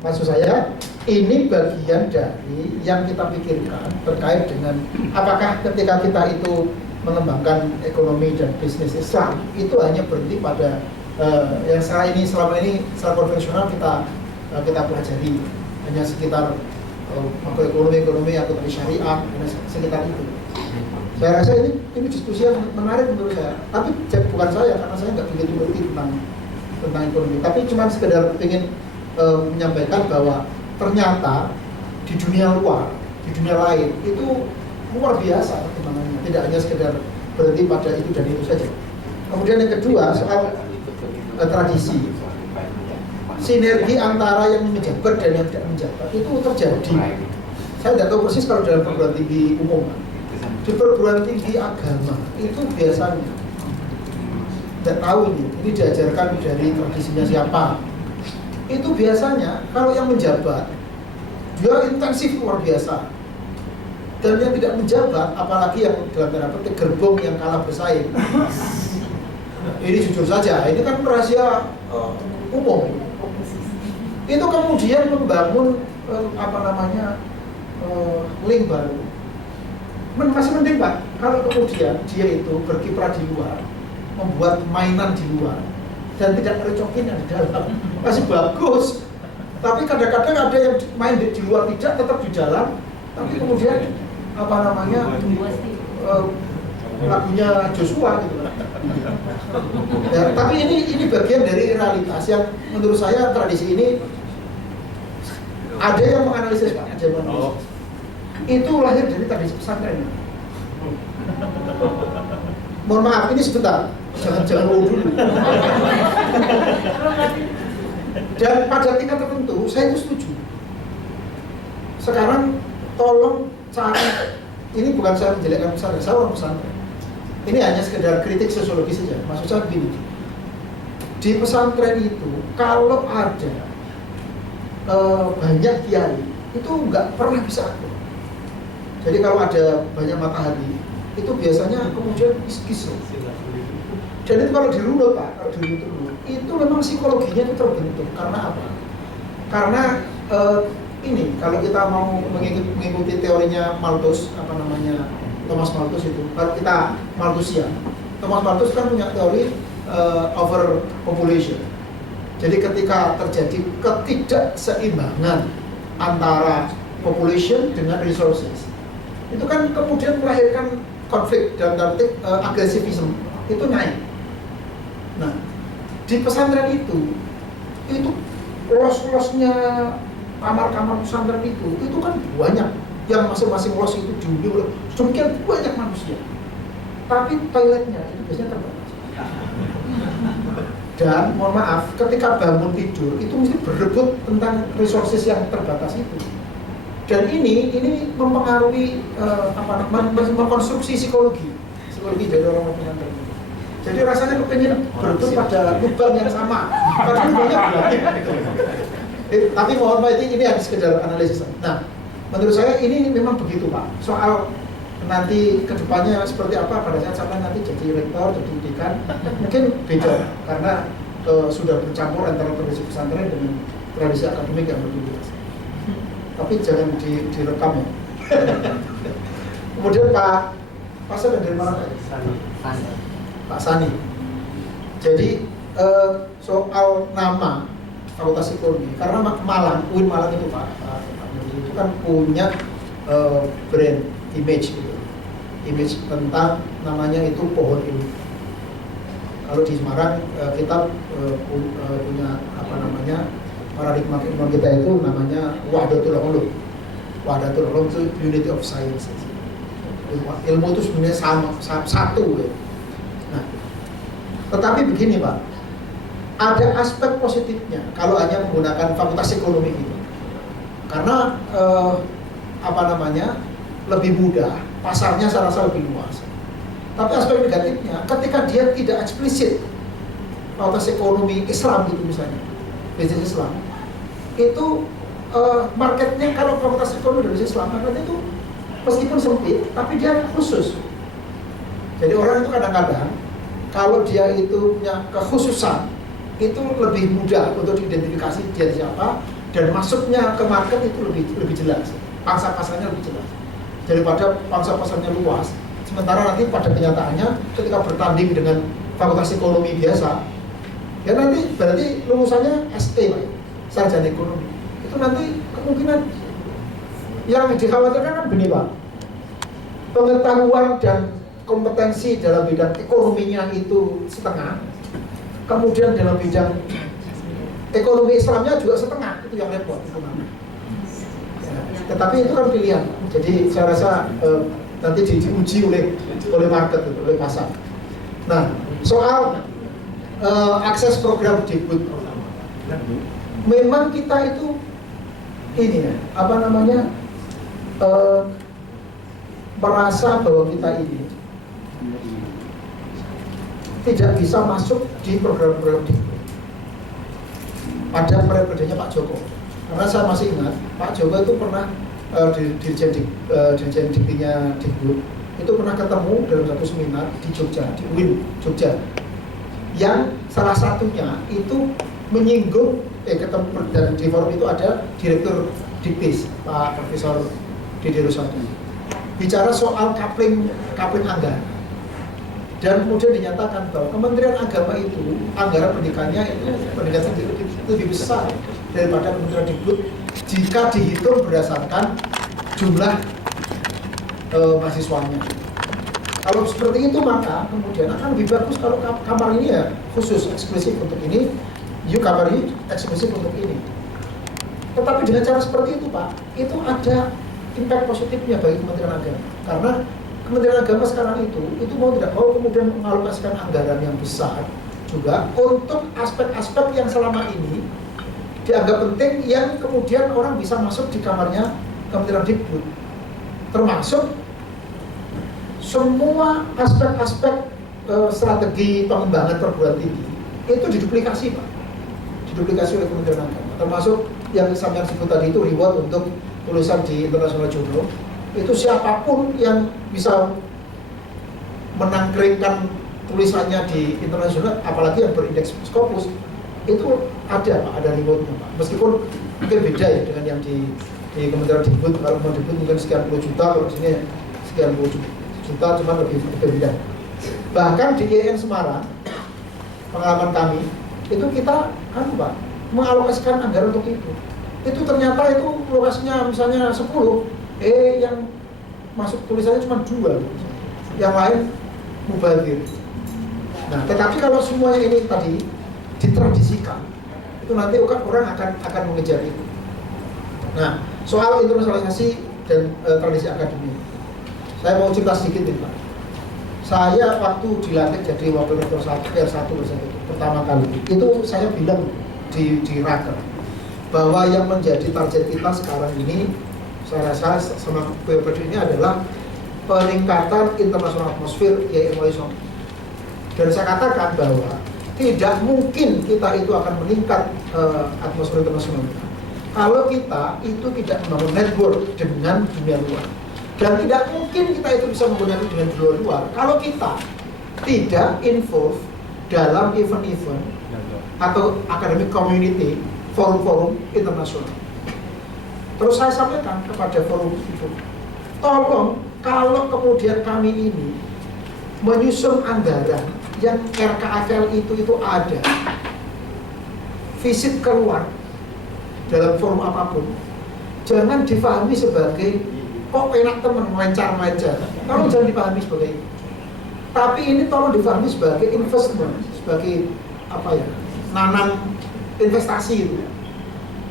maksud saya ini bagian dari yang kita pikirkan terkait dengan apakah ketika kita itu mengembangkan ekonomi dan bisnis Islam itu hanya berhenti pada yang selama ini secara konvensional kita pelajari hanya sekitar makroekonomi atau tadi syariah hanya sekitar itu. Saya rasa ini diskusi yang menarik menurut saya, tapi bukan saya karena saya nggak begitu ngerti tentang ekonomi, tapi cuma sekedar ingin menyampaikan bahwa ternyata di dunia luar, di dunia lain itu luar biasa perkembangannya, tidak hanya sekedar berhenti pada itu dan itu saja. Kemudian yang kedua soal tradisi, sinergi antara yang menjabat dan yang tidak menjabat itu terjadi. Saya tidak tahu persis kalau dalam perguruan tinggi umum, di perguruan tinggi agama itu biasanya tidak tahu ini diajarkan dari tradisinya siapa. Itu biasanya kalau yang menjabat dia intensif luar biasa, dan yang tidak menjabat apalagi yang dalam tanda petik gerbong yang kalah bersaing. Ini jujur saja, ini kan rahasia umum. Itu kemudian membangun link baru. Masih mending Pak, kalau kemudian dia itu berkiprah di luar, membuat mainan di luar dan tidak merecokin yang di dalam, masih bagus. Tapi kadang-kadang ada yang main di luar tidak, tetap di dalam, tapi kemudian lagunya Joshua gitu. Ya, tapi ini bagian dari realitas yang menurut saya tradisi ini ada yang menganalisis Pak, itu lahir dari tradisi pesantren. Mohon maaf, ini sebentar, jangan dulu. Dan pada tingkat tertentu, saya itu setuju. Sekarang tolong cari, ini bukan saya menjelekkan pesantren, saya orang pesantren. Ini hanya sekedar kritik sosiologis saja. Maksud saya begini, di pesantren itu kalau ada banyak kiai itu nggak pernah bisa akur. Jadi kalau ada banyak matahari itu biasanya kemudian kisruh. Dan itu kalau dirunut Pak, itu memang psikologinya itu terbentuk. Karena apa? Karena ini kalau kita mau mengikuti teorinya Malthus, Thomas Malthus itu, kalau kita Malthusian, Thomas Malthus kan punya teori overpopulation. Jadi ketika terjadi ketidakseimbangan antara population dengan resources, itu kan kemudian melahirkan konflik dan agresivisme itu naik. Nah, di pesantren itu los-losnya kamar-kamar pesantren itu kan banyak, yang masing-masing los itu dihuni oleh sedemikian banyak manusia, tapi toiletnya itu biasanya terbatas. Dan mohon maaf, ketika bangun tidur itu mesti berebut tentang resources yang terbatas itu. Dan ini mempengaruhi mengkonstruksi psikologi dari orang pesantren. Jadi rasanya kepengen berebut pada lubang yang sama, padahal banyak. Tapi mohon maaf, ini hanya sekedar analisis. Nah, menurut saya ini memang begitu Pak. Soal nanti kedepannya seperti apa pada saat sampai nanti jadi rektor, jadi dekan, mungkin beda karena sudah bercampur antara tradisi pesantren dengan tradisi akademik yang berbeda. Tapi jangan direkam ya. Kemudian Pak Pasal dari mana Pak Sani. Jadi soal nama Fakultas Ekonomi, karena UIN Malang itu Pak itu kan punya brand image gitu. Image tentang namanya itu pohon ilmu. Kalau di Semarang kita punya paradigma keilmuan kita itu namanya Wahdatul Ulum. Wahdatul Ulum itu unity of science. Ilmu itu sebenarnya satu ya. Nah, tetapi begini Pak, ada aspek positifnya kalau hanya menggunakan Fakultas Ekonomi itu, karena lebih mudah, pasarnya saya rasa lebih luas. Tapi aspek negatifnya, ketika dia tidak eksplisit Fakultas Ekonomi Islam gitu misalnya, bisnis Islam, itu marketnya kalau Fakultas Ekonomi dan bisnis Islam, marketnya itu meskipun sempit, tapi dia khusus. Jadi orang itu kadang-kadang kalau dia itu punya kekhususan, itu lebih mudah untuk diidentifikasi dia siapa, dan masuknya ke market itu lebih jelas, pangsa pasarnya lebih jelas daripada pangsa pasarnya luas. Sementara nanti pada kenyataannya ketika bertanding dengan fakultas ekonomi biasa, ya nanti berarti lulusannya SE, sarjana ekonomi. Itu nanti kemungkinan yang dikhawatirkan kan begini Pak, pengetahuan dan kompetensi dalam bidang ekonominya itu setengah, kemudian dalam bidang ekonomi Islamnya juga setengah, itu yang repot. Ya, tetapi itu kan pilihan. Jadi saya rasa nanti diuji oleh market, oleh pasar. Nah, soal akses program Dikbud, memang kita itu ini ya, merasa bahwa kita ini tidak bisa masuk di program-program Dikbud pada periodenya Pak Joko. Karena saya masih ingat Pak Joko itu pernah Dirjen Diktinya Dikbud itu pernah ketemu dalam satu seminar di Jogja, di UIN Jogja, yang salah satunya itu menyinggung ketemu dan di forum itu ada Direktur Diktis Pak Profesor Dede Rusadi bicara soal coupling anggaran, dan kemudian dinyatakan bahwa Kementerian Agama itu anggaran pendidikannya itu lebih besar daripada Kementerian Dikbud jika dihitung berdasarkan jumlah mahasiswanya. Kalau seperti itu maka kemudian akan lebih bagus kalau kamar ini ya khusus eksklusif untuk ini, kamar ini eksklusif untuk ini. Tetapi dengan cara seperti itu Pak, itu ada impact positifnya bagi Kementerian Agama. Karena Kementerian Agama sekarang itu mau tidak mau kemudian mengalokasikan anggaran yang besar juga untuk aspek-aspek yang selama ini dianggap penting, yang kemudian orang bisa masuk di kamarnya Kementerian Dikbud, termasuk semua aspek-aspek strategi pengembangan perguruan tinggi itu diduplikasi Pak, diduplikasi oleh Kementerian Agama, termasuk yang saya sebut tadi itu reward untuk tulisan di International Journal. Itu siapapun yang bisa menangkringkan tulisannya di internasional, apalagi yang berindeks Scopus, itu ada Pak, ada rewardnya Pak. Meskipun mungkin beda ya dengan yang di Kementerian Dikbud. Kalau mau Dikbud mungkin sekian puluh juta, kalau sini sekian puluh juta, cuma lebih beda. Bahkan di IAIN Semarang, pengalaman kami, itu kita kan Pak, mengalokasikan anggaran untuk itu. Itu ternyata itu lokasinya misalnya 10, yang masuk tulisannya cuma 2, yang lain mubazir. Nah, tetapi kalau semuanya ini tadi ditradisikan, itu nanti orang akan mengejar itu. Nah, soal internasionalisasi dan tradisi akademik, saya mau cerita sedikit nih Pak. Saya waktu dilantik jadi wakil rektor R1 pertama kali, itu saya bilang di Raker bahwa yang menjadi target kita sekarang ini, saya rasa sama PPD ini adalah peningkatan internasional atmosfer IAIN Wali Songo. Dan saya katakan bahwa tidak mungkin kita itu akan meningkat atmosfer internasional kalau kita itu tidak membangun network dengan dunia luar. Dan tidak mungkin kita itu bisa menggunakan dengan dunia luar kalau kita tidak involve dalam event-event atau academic community, forum-forum internasional. Terus saya sampaikan kepada forum itu, tolong kalau kemudian kami ini menyusun anggaran yang RKAKL itu ada, visit keluar dalam forum apapun, jangan dipahami sebagai kok enak temen melencar-melencar. Tolong jangan dipahami sebagai itu. Tapi ini tolong dipahami sebagai investment, sebagai nanam investasi itu.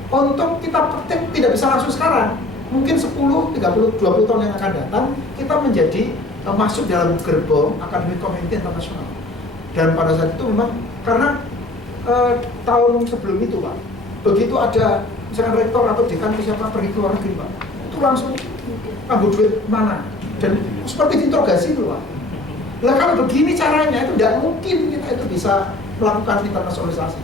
Untuk kita petik tidak bisa langsung sekarang. Mungkin 10, 30, 20 tahun yang akan datang kita menjadi masuk dalam gerbong akademik community internasional. Dan pada saat itu memang karena tahun sebelum itu Pak, begitu ada misalkan rektor atau dekan siapa pergi ke luar negeri Pak, itu langsung ambil duit mana, dan seperti diinterogasi itu Pak. Lah kalau begini caranya itu tidak mungkin kita itu bisa melakukan internasionalisasi.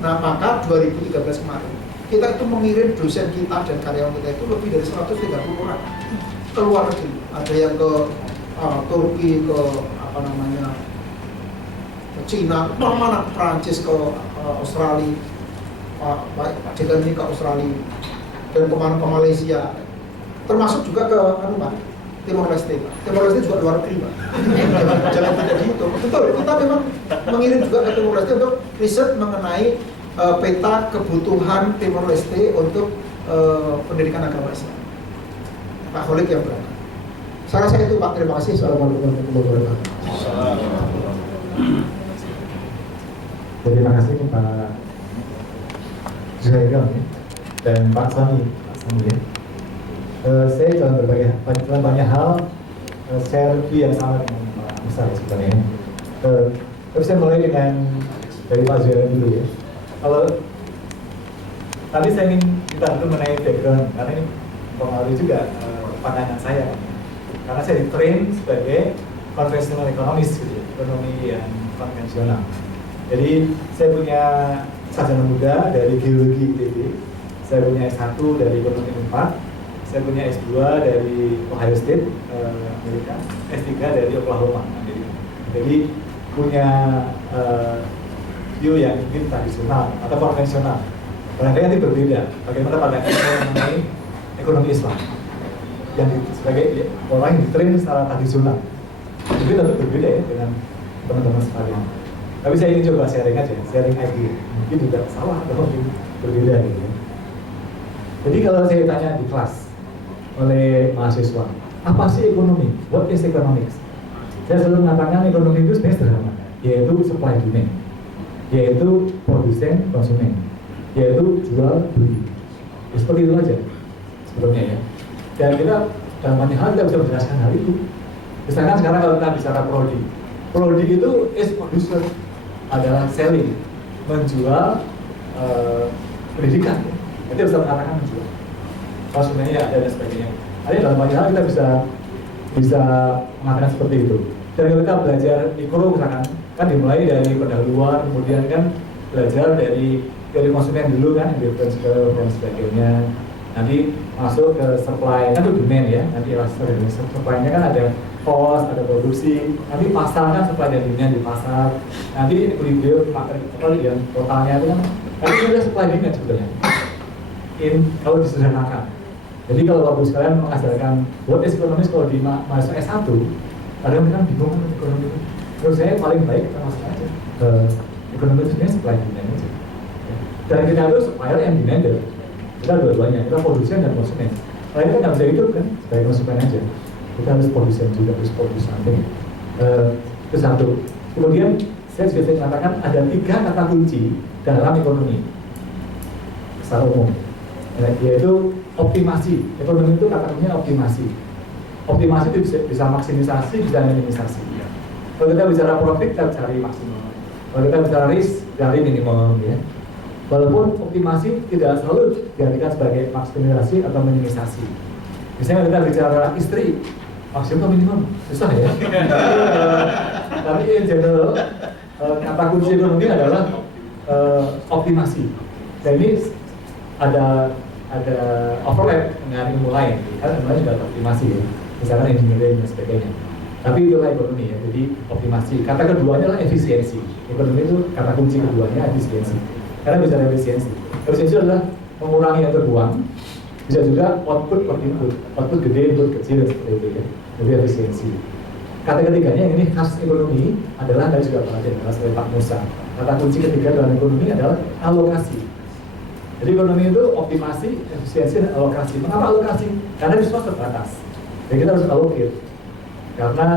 Nah maka 2013 kemarin kita itu mengirim dosen kita dan karyawan kita itu lebih dari 130 orang ke luar negeri. Ada yang ke Turki, ke ke Cina, mana Prancis, ke Australia. Pak JK ini ke Australia dan kemana ke Malaysia, termasuk juga ke Pak Timor Leste. Timor Leste juga luar negeri Pak. Jangan tidak dihitung. Betul, kita memang mengirim juga ke Timor Leste untuk riset mengenai peta kebutuhan Timor Leste untuk pendidikan agama Islam. Pak Khalid yang berangkat. Saya rasa itu Pak. Terima kasih. Assalamualaikum warahmatullahi wabarakatuh. Terima kasih Pak Zuhairil dan Pak Sami. Saya dalam banyak hal share view yang sama dengan Pak Musa sebenarnya. Tapi saya mulai dengan dari Pak Zuhairil dulu ya. Kalau tadi saya ingin kita dulu mengenai background karena ini mempengaruhi juga pandangan saya. Karena saya di-train sebagai konvensional ekonomis, gitu, ekonomi yang konvensional. Jadi saya punya sarjana muda dari geologi ITB, saya punya S1 dari ekonomi 4, saya punya S2 dari Ohio State, Amerika, S3 dari Oklahoma, Amerika. Jadi punya view yang mungkin tradisional atau konvensional. Barangkali nanti berbeda. Bagaimana pandangan saya mengenai ekonomi Islam yang sebagai orang yang ditrain secara tradisional. Itu tentu berbeda ya dengan teman-teman sekalian. Tapi saya ingin coba sharing aja, sharing idea. Mungkin juga salah atau mungkin berbeda gitu ya. Jadi kalau saya tanya di kelas oleh mahasiswa, apa sih ekonomi? What is economics? Saya selalu mengatakan ekonomi itu sebenarnya sederhana, yaitu supply demand, yaitu produsen konsumen, yaitu jual beli. Ya, seperti itu aja sebetulnya ya. Dan kita dalam banyak hal kita bisa menjelaskan hal itu. Misalkan sekarang kalau kita bicara prodi itu is producer, adalah selling, menjual pendidikan. Itu bisa mengatakan menjual. Konsumennya ada dan sebagainya. Jadi dalam banyak hal kita bisa mengatakan seperti itu. Dan kalau kita belajar mikro misalkan, kan dimulai dari pendahuluan, kemudian kan belajar dari konsumen dulu kan, difference curve dan sebagainya. Nanti masuk ke supply, kan itu demand ya, nanti supply-nya kan ada cost, ada produksi, nanti pasar kan supply dan demand di pasar, nanti equilibrium market yang totalnya itu kan, nanti ada supply demand sebetulnya. Kalau disederhanakan. Jadi kalau Bapak sekalian mengajarkan what is economics kalau di mahasiswa S1, kadang kan bingung ekonomi itu. Menurut saya paling baik kita masuk aja ke ekonomi itu sebenarnya supply demand aja. Dan kita itu supplier and demander. Kita dua-duanya, kita produsen dan konsumen. Lainnya kan nggak bisa hidup kan, sebagai konsumen aja. Kita harus produsen juga, harus produce something. Itu satu. Kemudian saya juga mengatakan ada 3 kata kunci dalam ekonomi secara umum, yaitu optimasi. Ekonomi itu kata kuncinya optimasi. Optimasi itu bisa maksimisasi, bisa minimisasi. Kalau kita bicara profit, kita cari maksimum. Kalau kita bicara risk, cari minimum. Ya. Walaupun optimasi tidak selalu diartikan sebagai maksimisasi atau minimisasi. Misalnya kita bicara istri, maksimum atau minimum, susah ya. Tapi in general, kata kunci ekonomi adalah optimasi. Dan ini ada overlap dengan ilmu lain, kan ilmu lain juga optimasi ya. Misalnya engineering dan sebagainya. Tapi itulah ekonomi ya, jadi optimasi. Kata keduanya adalah efisiensi. Ekonomi itu kata kunci keduanya efisiensi. Karena bicara efisiensi adalah mengurangi yang terbuang, bisa juga output per input, output gede, input kecil, seperti itu ya. Jadi efisiensi. Kata ketiganya yang ini khas ekonomi adalah tadi juga adalah oleh Pak Musa. Kata kunci ketiga dalam ekonomi adalah alokasi. Jadi ekonomi itu optimasi, efisiensi, dan alokasi. Mengapa alokasi? Karena resource terbatas. Jadi kita harus allocate. Karena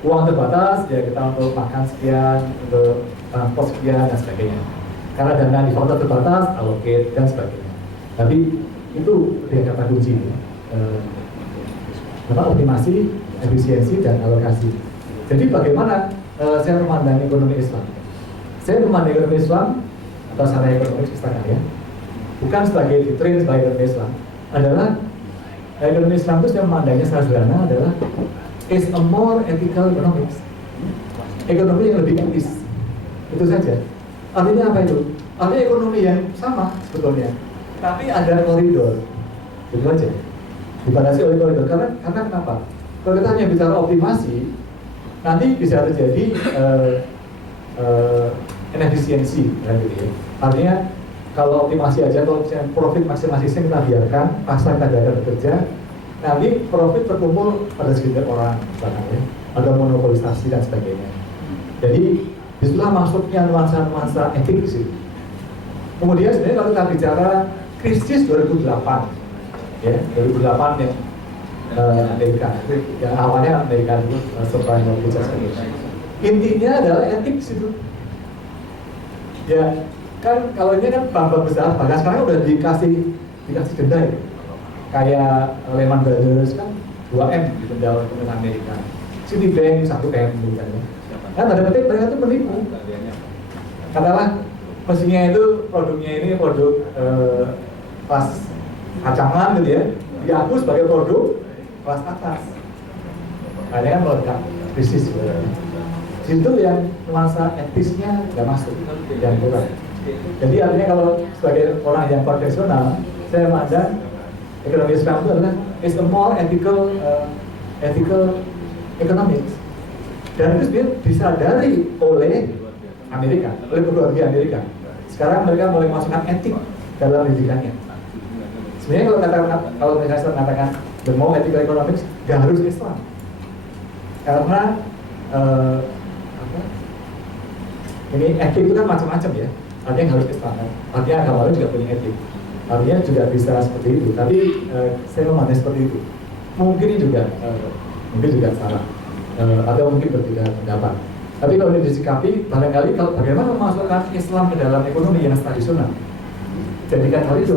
uang terbatas, ya kita untuk makan sekian, untuk transport sekian, dan sebagainya. Karena dana di faktor terbatas, allocate, dan sebagainya. Tapi itu dia kata kunci. Optimasi, efisiensi, dan alokasi. Jadi bagaimana saya memandang ekonomi Islam? Saya memandang ekonomi Islam atau secara ekonomi misalkan ya, bukan sebagai ditrain sebagai ekonomi Islam, adalah ekonomi Islam itu saya memandangnya secara sederhana adalah is a more ethical economics. Ekonomi yang lebih etis. Itu saja. Artinya apa itu? Artinya ekonomi yang sama sebetulnya, tapi ada koridor. Itu aja. Dibatasi oleh koridor. Karena kenapa? Kalau kita hanya bicara optimasi, nanti bisa terjadi inefisiensi, gitu ya. Artinya kalau optimasi aja, kalau misalnya profit masing-masing kita biarkan, pasar kita biarkan bekerja, nanti profit terkumpul pada segelintir orang, misalkan ya, ada monopolisasi dan sebagainya. Jadi disitulah masuknya nuansa-nuansa etik di situ. Kemudian sebenarnya kalau kita bicara krisis 2008, ya 2008 ya Amerika, yang awalnya Amerika dulu subprime mortgage sebagainya. Intinya adalah etik di situ. Ya kan kalau ini kan bank besar, bahkan sekarang udah dikasih denda ya. Kayak Lehman Brothers kan 2M didenda oleh pemerintah Amerika, Citibank 1M gitu kan ya. Kan ada petik mereka itu menipu. Katakanlah mesinnya itu produknya ini produk kelas kacangan gitu ya, diaku sebagai produk kelas atas. Akhirnya kan meledak krisis gitu ya. Situ yang nuansa etisnya nggak masuk, yang kurang. Jadi artinya kalau sebagai orang yang profesional, saya memandang ekonomi Islam itu adalah is a more ethical economics. Dan itu sebenarnya disadari oleh Amerika, oleh keluarga Amerika. Sekarang mereka mulai masukkan etik dalam pendidikannya. Sebenarnya kalau misalnya saya mengatakan the more ethical economics, nggak harus Islam. Karena ini etik itu kan macam-macam ya. Artinya harus Islam kan. Artinya agama lain juga punya etik. Artinya juga bisa seperti itu. Tapi saya memandang seperti itu. Mungkin juga salah. Atau mungkin berbeda pendapat. Tapi kalau ini disikapi, barangkali kalau bagaimana memasukkan Islam ke dalam ekonomi yang tradisional, jadikan hal itu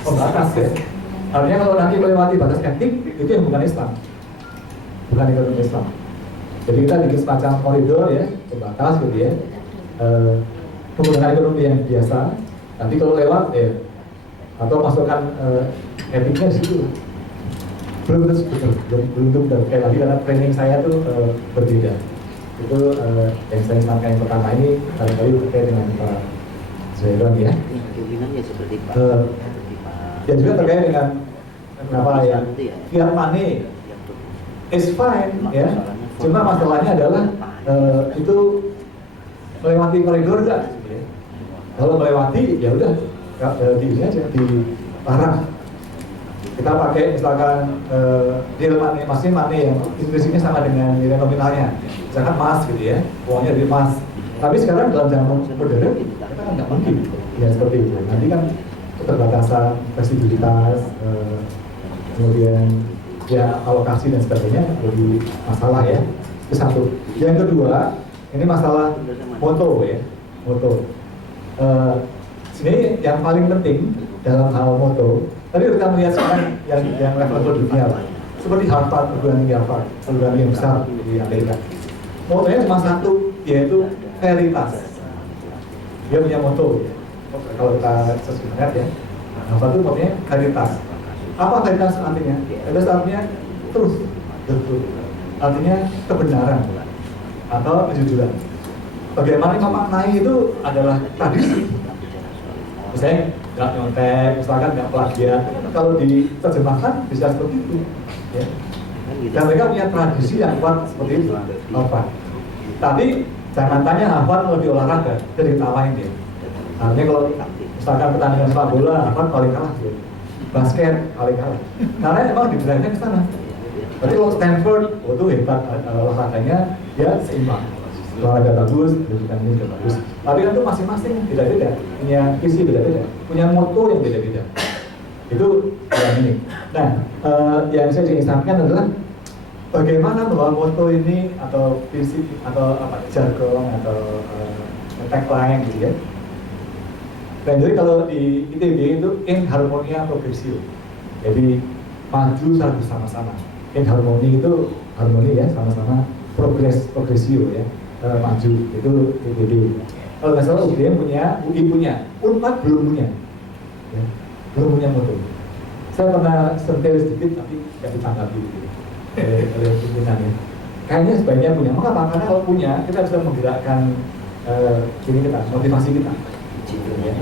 pembatas ya. Artinya kalau nanti melewati batas etik, itu yang bukan Islam, bukan ekonomi Islam. Jadi kita bikin semacam koridor ya, pembatas gitu ya, menggunakan ekonomi yang biasa. Nanti kalau lewat ya, atau masukkan etiknya di situ. Belum betul, kayak tadi karena training saya tuh berbeda. Itu yang saya sampaikan yang pertama ini kali-kali terkait dengan Pak Zairon ya. Keinginannya seperti Pak. Ya juga terkait dengan kenapa ya fiat money is fine ya. Cuma masalahnya adalah itu melewati koridor enggak? Kalau melewati ya udah di ini aja dilarang. Kita pakai misalkan real money, masih money yang indeksnya sama dengan nilai nominalnya, misalkan emas gitu ya, uangnya di emas. Tapi sekarang dalam zaman modern kita kan nggak mungkin ya seperti itu. Nanti kan keterbatasan fleksibilitas, kemudian ya alokasi dan sebagainya lebih masalah ya. Itu satu. Yang kedua ini masalah moto ya, moto. Sini yang paling penting dalam hal moto. Tadi kita melihat sekarang yang level dunia, seperti Harvard, perguruan tinggi Harvard, perguruan tinggi besar di Amerika. Motonya cuma satu, yaitu veritas. Dia punya moto. Kalau kita sesuai ya, Harvard itu motonya veritas. Apa veritas artinya? Veritas artinya terus, betul. Artinya kebenaran atau kejujuran. Bagaimana memaknai itu adalah tradisi. Misalnya nggak nyontek, misalkan nggak plagiat, kalau diterjemahkan bisa seperti itu ya. Dan mereka punya tradisi yang kuat seperti itu, Harvard. Tapi jangan tanya Harvard kalau di olahraga, jadi ditawain dia. Artinya kalau misalkan pertandingan sepak bola, Harvard paling kalah gitu. Basket paling kalah, karena emang dibilangnya ke sana. Tapi kalau Stanford, itu hebat olahraganya, dia seimbang. Olahraga bagus, pendidikan ini juga bagus. Tapi kan itu masing-masing beda-beda, punya visi beda-beda, punya moto yang beda-beda. Itu yang ini. Nah, yang saya ingin sampaikan adalah bagaimana membawa moto ini atau visi atau apa jargon atau tagline gitu ya. Dan jadi kalau di ITB itu in harmonia progressio. Jadi maju secara bersama-sama. In harmoni itu harmoni ya, sama-sama progressio ya. Maju itu ITB. Kalau nggak salah UGM punya, UI punya, Unpad belum punya, ya, belum punya moto. Saya pernah sentil sedikit tapi nggak ditanggapi oleh pimpinan ya. Kayaknya sebaiknya punya. Mengapa? Karena kalau punya kita bisa menggerakkan ini kita, motivasi kita. Ya.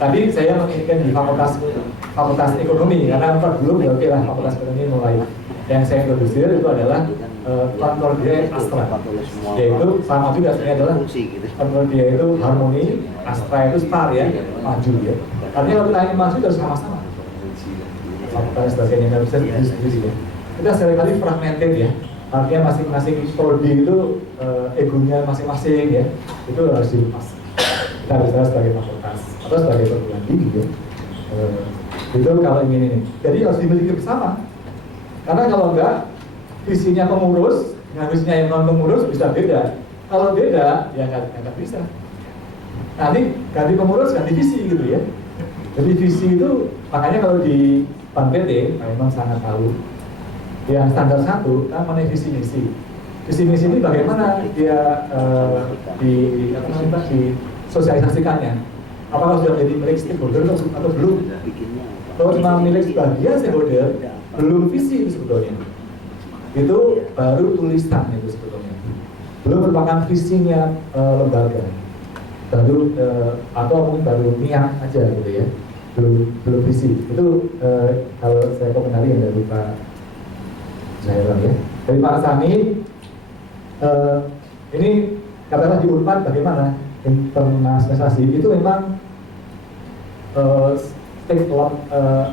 Tadi saya menginginkan di fakultas ekonomi karena belum ya oke lah fakultas ekonomi mulai. Yang saya introduksi itu adalah kontrol dia Astra, yaitu sama juga sebenarnya adalah kontrol dia itu harmoni, Astra itu star ya, maju ya. Artinya kalau kita ingin maju harus sama-sama. Lakukan sebagainya nggak bisa sendiri ya. Kita seringkali fragmented ya, artinya masing-masing prodi itu egonya masing-masing ya, itu harus dilepas. Kita bisa sebagai fakultas atau sebagai perguruan tinggi ya. Itu kalau ingin ini. Jadi harus dimiliki bersama. Karena kalau enggak, visinya pengurus dengan visinya yang non pengurus bisa beda. Kalau beda, ya nggak bisa. Nanti ganti pengurus, ganti visi gitu ya. Jadi visi itu makanya kalau di Pan PT, Pak Imam sangat tahu. Yang standar 1 kan mana visi misi. Visi misi ini bagaimana dia disosialisasikannya. Apakah sudah menjadi milik stakeholder atau belum? Kalau cuma milik sebagian stakeholder, belum visi itu sebetulnya. Itu baru tulisan itu sebetulnya. Belum merupakan visinya lembaga. Baru atau mungkin baru niat aja gitu ya. Belum visi. Itu kalau saya komentari yang dari Pak Zairan ya. Dari Pak Sani, ini katakanlah di Unpad bagaimana internasionalisasi itu memang take a lot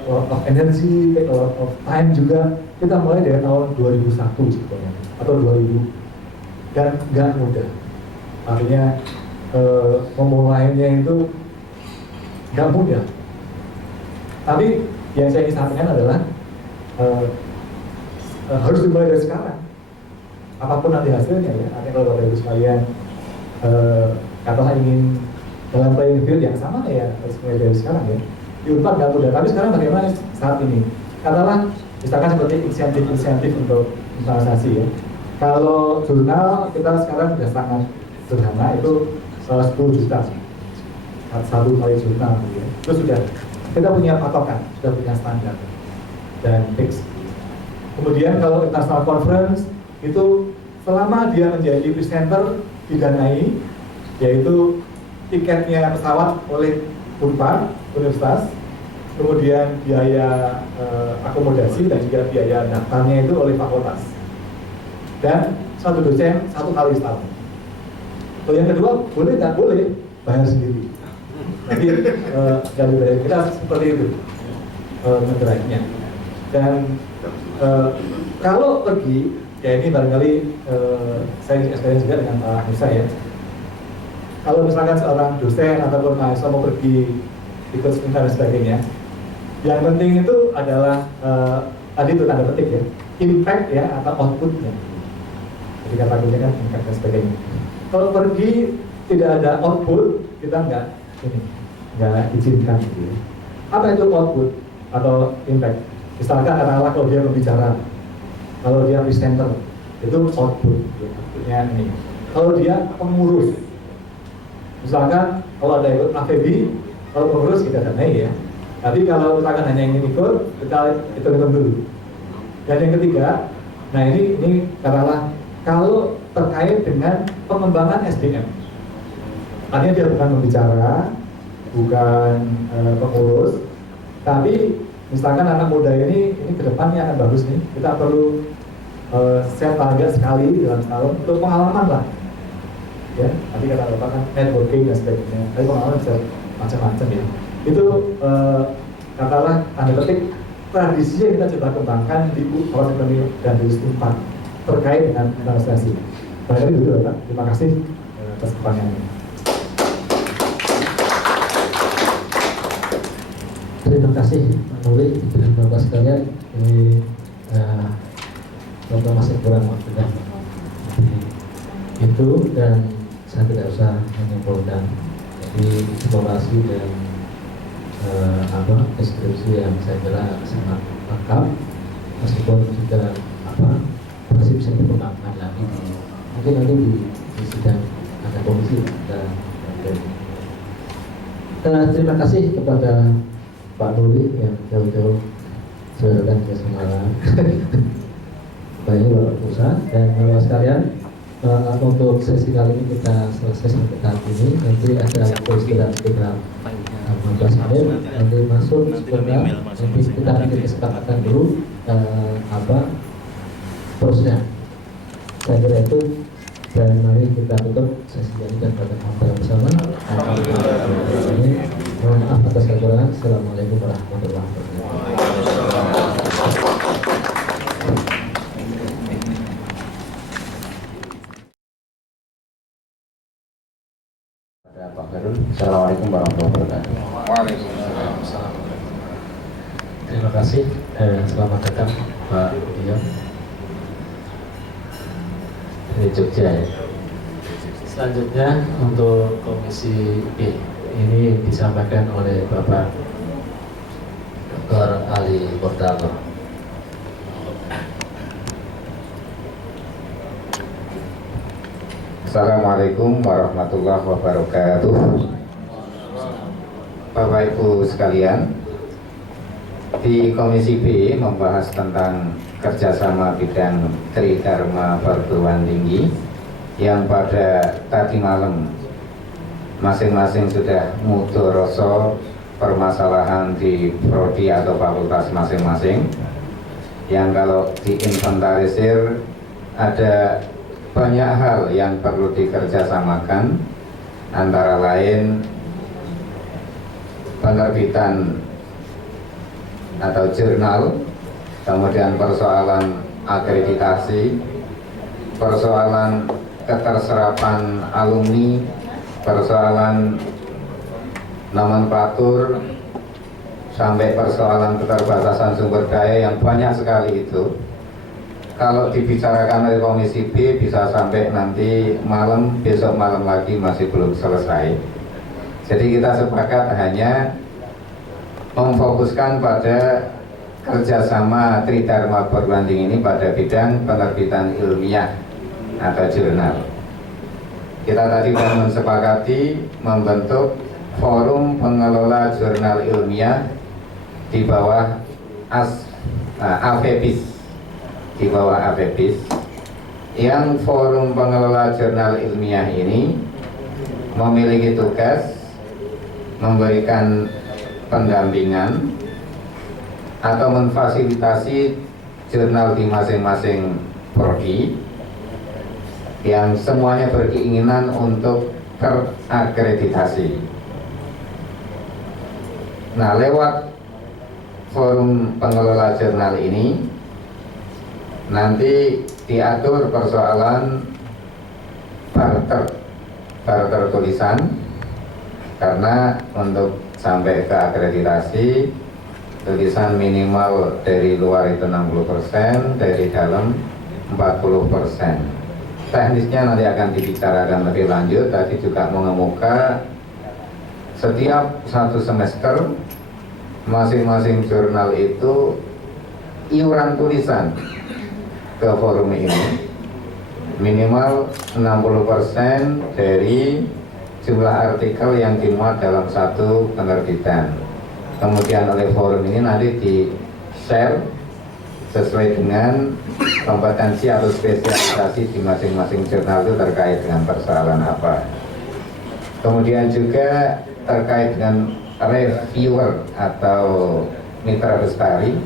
of energy, take a lot of time juga. Kita mulai dari tahun 2001 sebetulnya atau 2000 dan nggak mudah. Artinya memulainya itu nggak mudah. Tapi yang saya ingin sampaikan adalah harus dimulai dari sekarang. Apapun nanti hasilnya ya. Artinya kalau Bapak Ibu sekalian katakanlah ingin dalam playing field yang sama ya harus mulai dari sekarang ya. Di Unpad nggak mudah. Tapi sekarang bagaimana saat ini? Katakanlah misalkan seperti insentif untuk investasi ya. Kalau jurnal kita sekarang sudah sangat sederhana, itu 10 juta satu kali jurnal ya. Itu sudah kita punya patokan, sudah punya standar dan fix. Kemudian kalau international conference itu selama dia menjadi presenter didanai, yaitu tiketnya pesawat oleh Unpad, universitas, kemudian biaya akomodasi dan juga biaya daftarnya itu oleh fakultas, dan satu dosen 1 kali setahun. Kalau yang kedua boleh nggak boleh bayar sendiri. Nanti dari bayar kita seperti itu ngedragnya. Dan kalau pergi, ya ini barangkali saya experience juga dengan Pak Musa ya. Kalau misalkan seorang dosen ataupun mahasiswa mau pergi ikut seminar dan sebagainya, yang penting itu adalah tadi itu tanda petik ya, impact ya atau outputnya. Jadi kata kuncinya kan impact dan sebagainya. Kalau pergi tidak ada output, kita nggak izinkan gitu ya. Apa itu output atau impact? Misalkan katakanlah kalau dia berbicara, kalau dia presenter, itu output ya, outputnya ini. Kalau dia pengurus, misalkan kalau ada ikut AVB, kalau pengurus kita danai ya. Tapi kalau misalkan hanya ingin ikut, kita hitung dulu. Dan yang ketiga, nah ini katakanlah kalau terkait dengan pengembangan SDM, artinya dia bukan pembicara, bukan pengurus, tapi misalkan anak muda ini kedepannya akan bagus nih, kita perlu set target sekali dalam tahun untuk pengalaman lah, ya. Nanti kata bapak kan networking dan sebagainya, tapi pengalaman bisa macam-macam ya. Itu katakanlah tanda petik tradisi yang kita coba kembangkan di kawasan ekonomi dan di Unpad terkait dengan investasi. Barangkali dulu Bapak, terima kasih atas pertanyaannya. Terima kasih Pak Nuri dan Bapak sekalian. Ini Bapak masih kurang waktu dan itu, dan saya tidak usah menyimpulkan. Jadi eksplorasi dan deskripsi yang saya kira sangat lengkap, meskipun juga masih bisa dikembangkan lagi. Mungkin nanti di sidang ada komisi terima kasih kepada Pak Nuri yang jauh-jauh jalan ke Semarang. Baik Bapak Musa dan Bapak sekalian, untuk sesi kali ini kita selesai sampai saat ini. Nanti ada istirahat sekitar 15 menit, nanti masuk sebentar. Nanti kita bikin kesepakatan dulu prosesnya. Saya kira itu, dan mari kita tutup sesi ini dan pada hamdala bersama. Mohon maaf atas kekurangan. Assalamualaikum warahmatullahi wabarakatuh. Pak Khairul. Assalamualaikum warahmatullahi wabarakatuh. Waalaikumsalam. Terima kasih. Selamat datang Pak Dion dari Jogja ya. Selanjutnya untuk Komisi B ini disampaikan oleh Bapak Dr. Ali Murtala. Assalamualaikum warahmatullahi wabarakatuh. Bapak Ibu sekalian, di Komisi B membahas tentang kerjasama bidang Tridharma Perguruan Tinggi yang pada tadi malam masing-masing sudah mudoroso permasalahan di prodi atau fakultas masing-masing, yang kalau diinventarisir ada banyak hal yang perlu dikerjasamakan, antara lain penerbitan atau jurnal, kemudian persoalan akreditasi, persoalan keterserapan alumni, persoalan nomenklatur, sampai persoalan keterbatasan sumber daya yang banyak sekali itu. Kalau dibicarakan oleh Komisi B bisa sampai nanti malam, besok malam lagi masih belum selesai. Jadi kita sepakat hanya memfokuskan pada kerjasama Tridharma Perguruan Tinggi ini pada bidang penerbitan ilmiah atau jurnal. Kita tadi mensepakati membentuk forum pengelola jurnal ilmiah di bawah AFEBIS, di bawah AFEBIS, yang forum pengelola jurnal ilmiah ini memiliki tugas memberikan pendampingan atau memfasilitasi jurnal di masing-masing prodi yang semuanya berkeinginan untuk terakreditasi. Nah, lewat forum pengelola jurnal ini nanti diatur persoalan barter tulisan, karena untuk sampai ke akreditasi tulisan minimal dari luar itu 60%, dari dalam 40%. Teknisnya nanti akan dibicarakan lebih lanjut. Tadi juga mengemuka setiap satu semester masing-masing jurnal itu iuran tulisan ke forum ini minimal 60% dari jumlah artikel yang dimuat dalam satu penerbitan. Kemudian oleh forum ini nanti di-share sesuai dengan kompetensi atau spesialisasi di masing-masing jurnal itu terkait dengan persoalan apa. Kemudian juga terkait dengan reviewer atau mitra lestari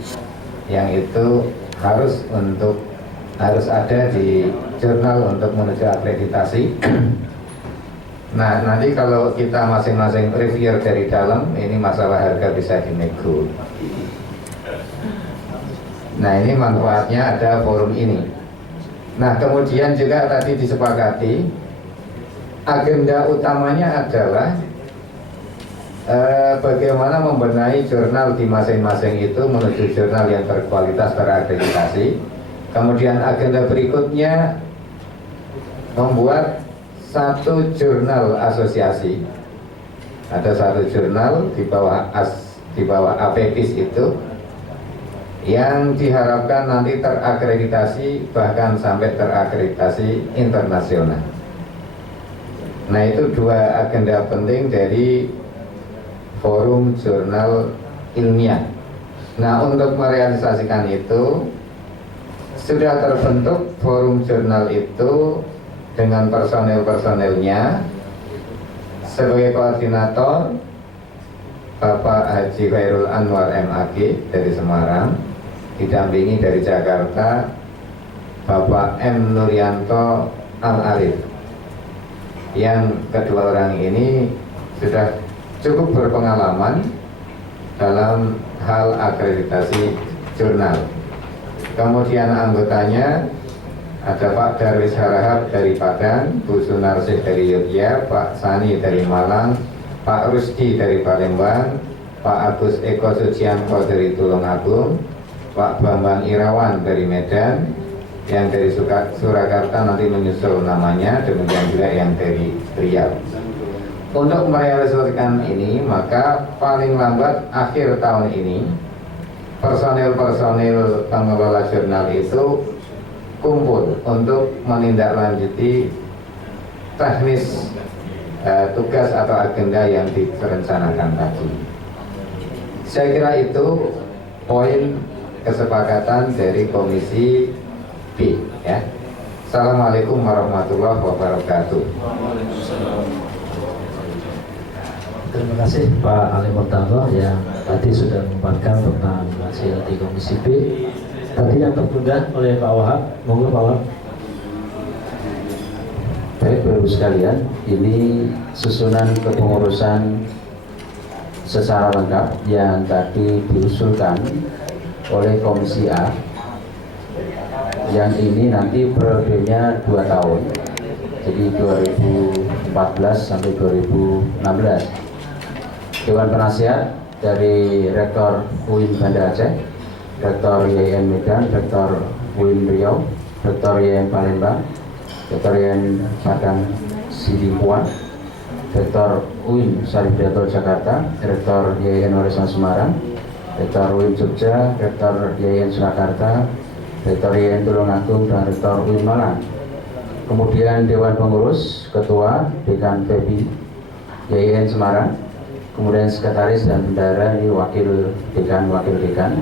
yang itu harus ada di jurnal untuk menuju akreditasi. Nah, nanti kalau kita masing-masing reviewer dari dalam, ini masalah harga bisa dinego. Nah, ini manfaatnya ada forum ini. Nah, kemudian juga tadi disepakati agenda utamanya adalah bagaimana membenahi jurnal di masing-masing itu menuju jurnal yang berkualitas terakreditasi. Kemudian agenda berikutnya membuat satu jurnal asosiasi. Ada satu jurnal di bawah APEBIS itu yang diharapkan nanti terakreditasi, bahkan sampai terakreditasi internasional. Nah, itu dua agenda penting dari forum jurnal ilmiah. Nah, untuk merealisasikan itu sudah terbentuk forum jurnal itu dengan personel-personelnya. Sebagai koordinator Bapak Haji Khairul Anwar MAG dari Semarang, didampingi dari Jakarta Bapak M. Nuryanto Al-Arif. Yang kedua orang ini sudah cukup berpengalaman dalam hal akreditasi jurnal. Kemudian anggotanya ada Pak Darwis Harahap dari Padang, Bu Sunarsih dari Yogyakarta, Pak Sani dari Malang, Pak Rusdi dari Palembang, Pak Agus Eko Sucianto dari Tulungagung, Pak Bambang Irawan dari Medan, yang dari Surakarta nanti menyusul namanya, demikian juga yang dari Riau. Untuk merealisasikan ini, maka paling lambat akhir tahun ini personil-personil pengelola jurnal itu kumpul untuk menindaklanjuti teknis tugas atau agenda yang direncanakan tadi. Saya kira itu poin kesepakatan dari Komisi B, ya. Assalamualaikum warahmatullahi wabarakatuh. Terima kasih Pak Ali Murtanto yang tadi sudah memaparkan tentang hasil di Komisi B. Tadi yang tertunda oleh Pak Wahab, monggo Pak Wahab. Baik Bapak-Ibu sekalian, ini susunan kepengurusan secara lengkap yang tadi diusulkan oleh Komisi A. Yang ini nanti periodenya 2 tahun, jadi 2014 sampai 2016. Dewan Penasihat dari Rektor UIN Banda Aceh, Rektor YIN Medan, Rektor UIN Riau, Rektor YIN Palembang, Rektor YIN Padang Sidimpuan, Rektor UIN Syarif Hidayatullah Jakarta, Rektor YIN Horizon Semarang, Rektor UIN Jogja, Rektor YIN Surakarta, Rektor YIN Tulungagung, dan Rektor UIN Malang. Kemudian Dewan Pengurus, Ketua, Dekan FEBI YIN Semarang, kemudian Sekretaris dan Bendahara, ini Wakil Dekan, Wakil Dekan.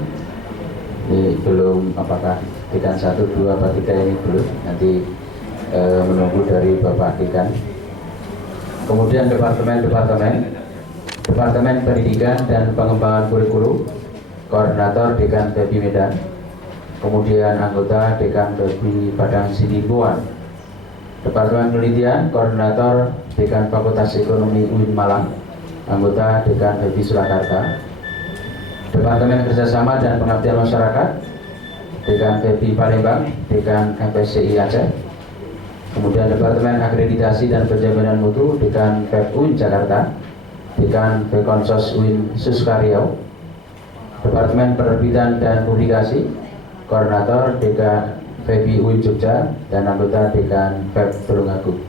Ini belum apakah Dekan 1, 2, atau 3 ini belum, nanti menunggu dari Bapak Dekan. Kemudian Departemen Pendidikan dan Pengembangan Kurikulum, Koordinator Dekan FEBI Medan, kemudian anggota Dekan FEBI Padang Sidimpuan. Departemen Penelitian, Koordinator Dekan Fakultas Ekonomi UIN Malang, anggota Dekan FEBI Surakarta. Departemen Kerjasama dan Pengabdian Masyarakat, Dekan FEBI Palembang, Dekan FSCI Aceh. Kemudian Departemen Akreditasi dan Penjaminan Mutu, Dekan FEB UIN Jakarta, Dekan Fekonsos UIN Suskariau. Departemen Penerbitan dan Publikasi, Koordinator Dekan FEBI UIN Jogja, dan anggota Dekan FEB Tulungagung.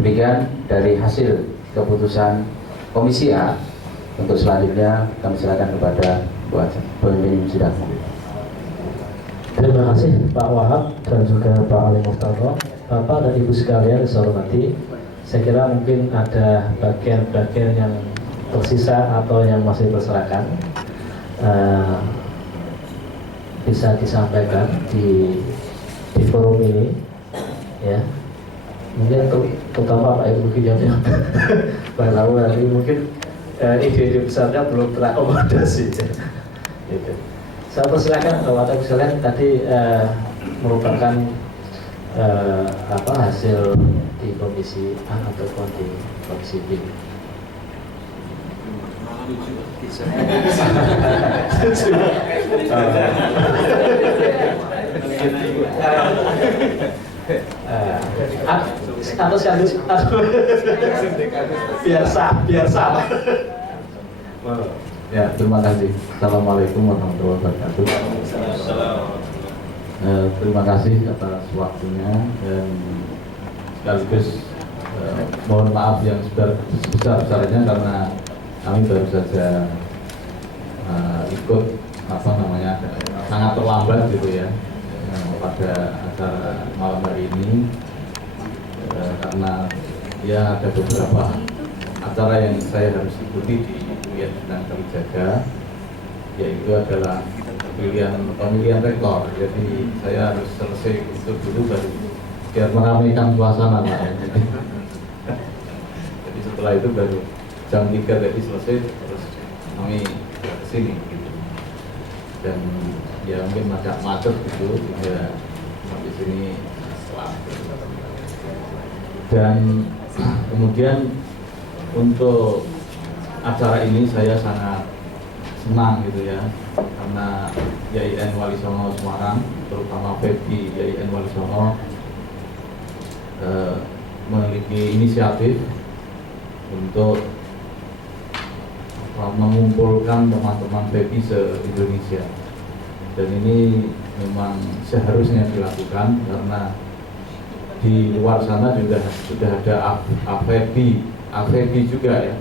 Demikian dari hasil keputusan Komisi A. Untuk selanjutnya kami silakan kepada pemimpin sidang. Terima kasih Pak Wahab dan juga Pak Ali Murtanto. Bapak dan Ibu sekalian saya hormati, saya kira mungkin ada bagian-bagian yang tersisa atau yang masih berserakan, bisa disampaikan di forum ini, ya. Mungkin terutama Pak Ibu yang bahwa ini mungkin ide besarnya belum terakomodasi. Gitu. Saya persilakan Bapak Ibu sekalian, tadi merupakan hasil di Komisi A ataupun di Komisi B. Biar sama. Ya, terima kasih. Assalamualaikum warahmatullahi wabarakatuh. Terima kasih atas waktunya dan sekaligus mohon maaf yang sebesar-besarnya karena kami baru saja ikut sangat terlambat gitu ya pada acara malam hari ini karena ya ada beberapa acara yang saya harus ikuti di UIN Sunan Kalijaga, yaitu adalah pemilihan rektor. Jadi saya harus selesai itu dulu baru biar meramaikan suasana lah. Jadi setelah itu baru jam 3 tadi selesai terus kami ke sini gitu. Dan ya mungkin agak macet gitu, ya sini Islam. Dan kemudian untuk acara ini saya sangat senang gitu ya, karena YIN Wali Songo Semarang, terutama FEBI YIN Wali Songo memiliki inisiatif untuk mengumpulkan teman-teman FEBI se-Indonesia. Dan ini memang seharusnya dilakukan karena di luar sana juga sudah ada AFEBI juga ya,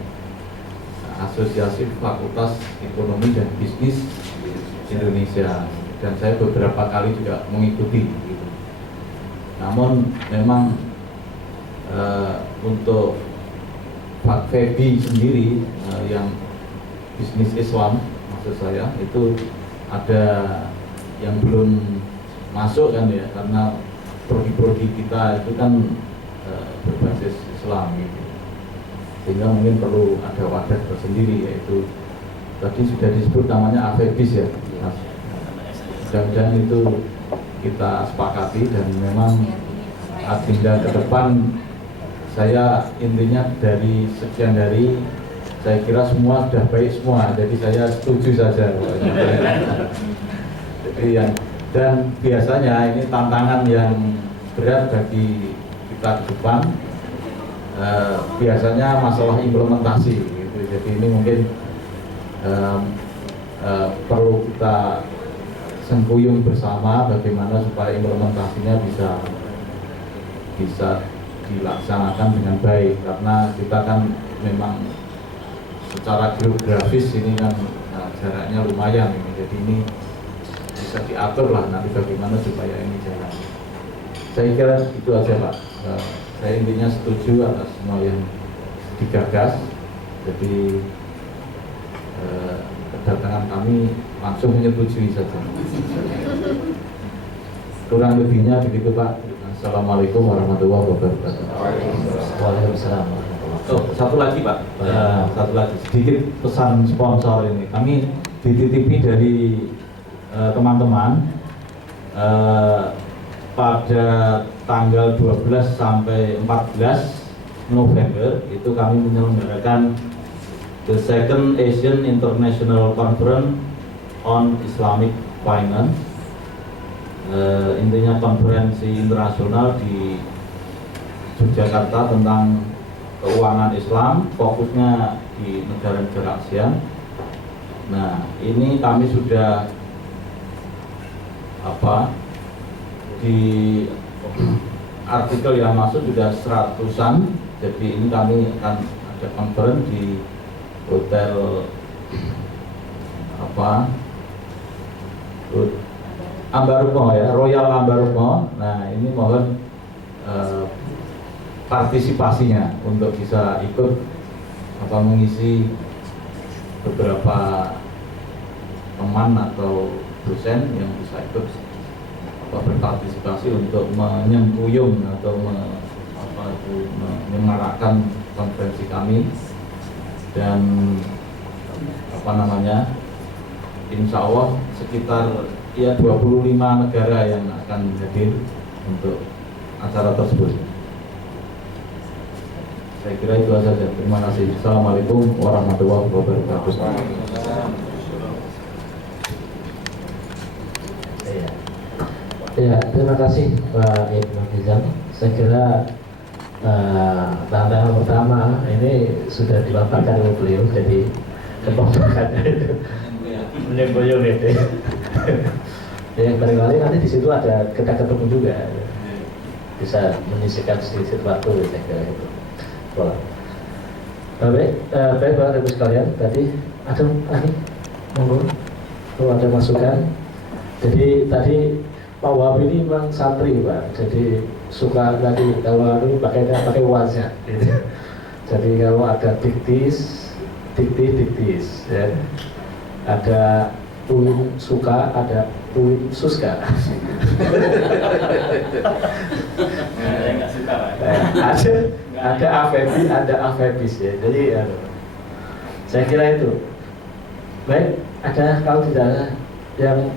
Asosiasi Fakultas Ekonomi dan Bisnis Indonesia, dan saya beberapa kali juga mengikuti gitu. Namun memang untuk FEBI sendiri yang bisnis Islam, maksud saya itu ada yang belum masuk kan ya, karena prodi-prodi kita itu kan berbasis Islam gitu, sehingga mungkin perlu ada wadah tersendiri, yaitu tadi sudah disebut namanya AFEBIS ya. Mudah-mudahan itu kita sepakati, dan memang agenda ke depan saya intinya dari sekian dari saya kira semua sudah baik semua, jadi saya setuju saja. Jadi dan biasanya ini tantangan yang berat bagi kita ke depan, biasanya masalah implementasi gitu. Jadi ini mungkin perlu kita sengkuyung bersama bagaimana supaya implementasinya bisa dilaksanakan dengan baik, karena kita kan memang secara geografis ini kan jaraknya lumayan ini, jadi ini bisa diatur lah nanti bagaimana supaya ini jalan. Saya kira itu aja Pak. Saya intinya setuju atas semua yang digagas. Jadi kedatangan kami langsung menyetujui saja. Kurang lebihnya begitu Pak. Assalamualaikum warahmatullahi wabarakatuh. Waalaikumsalam. Oh, satu lagi Pak, satu lagi sedikit pesan sponsor ini. Kami dititipi dari teman-teman pada tanggal 12 sampai 14 November itu kami menyelenggarakan the Second Asian International Conference on Islamic Finance. Intinya konferensi internasional di Yogyakarta tentang keuangan Islam, fokusnya di negara-negara ASEAN. Nah, ini kami sudah di artikel yang masuk sudah 100-an. Jadi ini kami akan ada konferensi di hotel Ambarukmo ya, Royal Ambarukmo. Nah, ini mohon partisipasinya untuk bisa ikut mengisi beberapa teman atau dosen yang bisa ikut berpartisipasi untuk menyengkuyung atau menyemarakkan konferensi kami, dan insya Allah sekitar 25 negara yang akan hadir untuk acara tersebut. Saya kira itu saja. Terima kasih. Assalamualaikum warahmatullahi wabarakatuh. Ya, terima kasih Pak Ibnu Nizam. Saya kira tantangan pertama ini sudah dipaparkan oleh beliau, jadi kepompakannya itu menyembuyung itu. Yang barangkali nanti di situ ada kita ketemu juga, bisa menyisihkan sedikit waktu, saya kira itu. Boleh. Baik Bapak Ibu sekalian, tadi ada lagi monggo kalau ada masukan. Jadi tadi Pak Wahab ini memang santri Pak, jadi suka tadi kalau pakai waznya gitu. Jadi kalau ada diktis ya. Ada Uin suka, ada Uin suska. Saya nggak suka Pak. Ada AFEBI, ada AFEBIS ya. Jadi saya kira itu. Baik, ada kalau tidak ada yang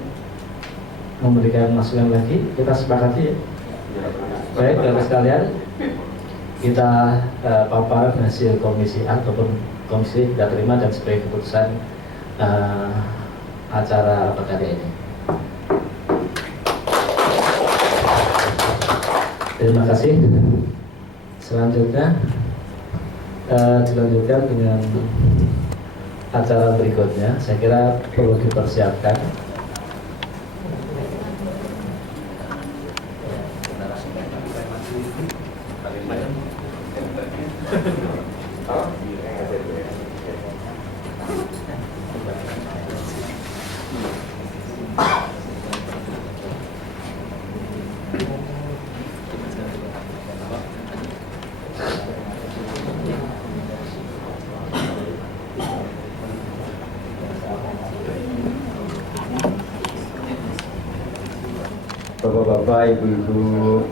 memberikan masukan lagi, kita sepakati ya. Baik, Bapak sekalian, kita paparan hasil komisi A ataupun komisi tidak terima dan sebagai keputusan acara pada hari ini. Terima kasih. Selanjutnya dilanjutkan dengan acara berikutnya. Saya kira perlu dipersiapkan. Bapak-bapak, ibu-ibu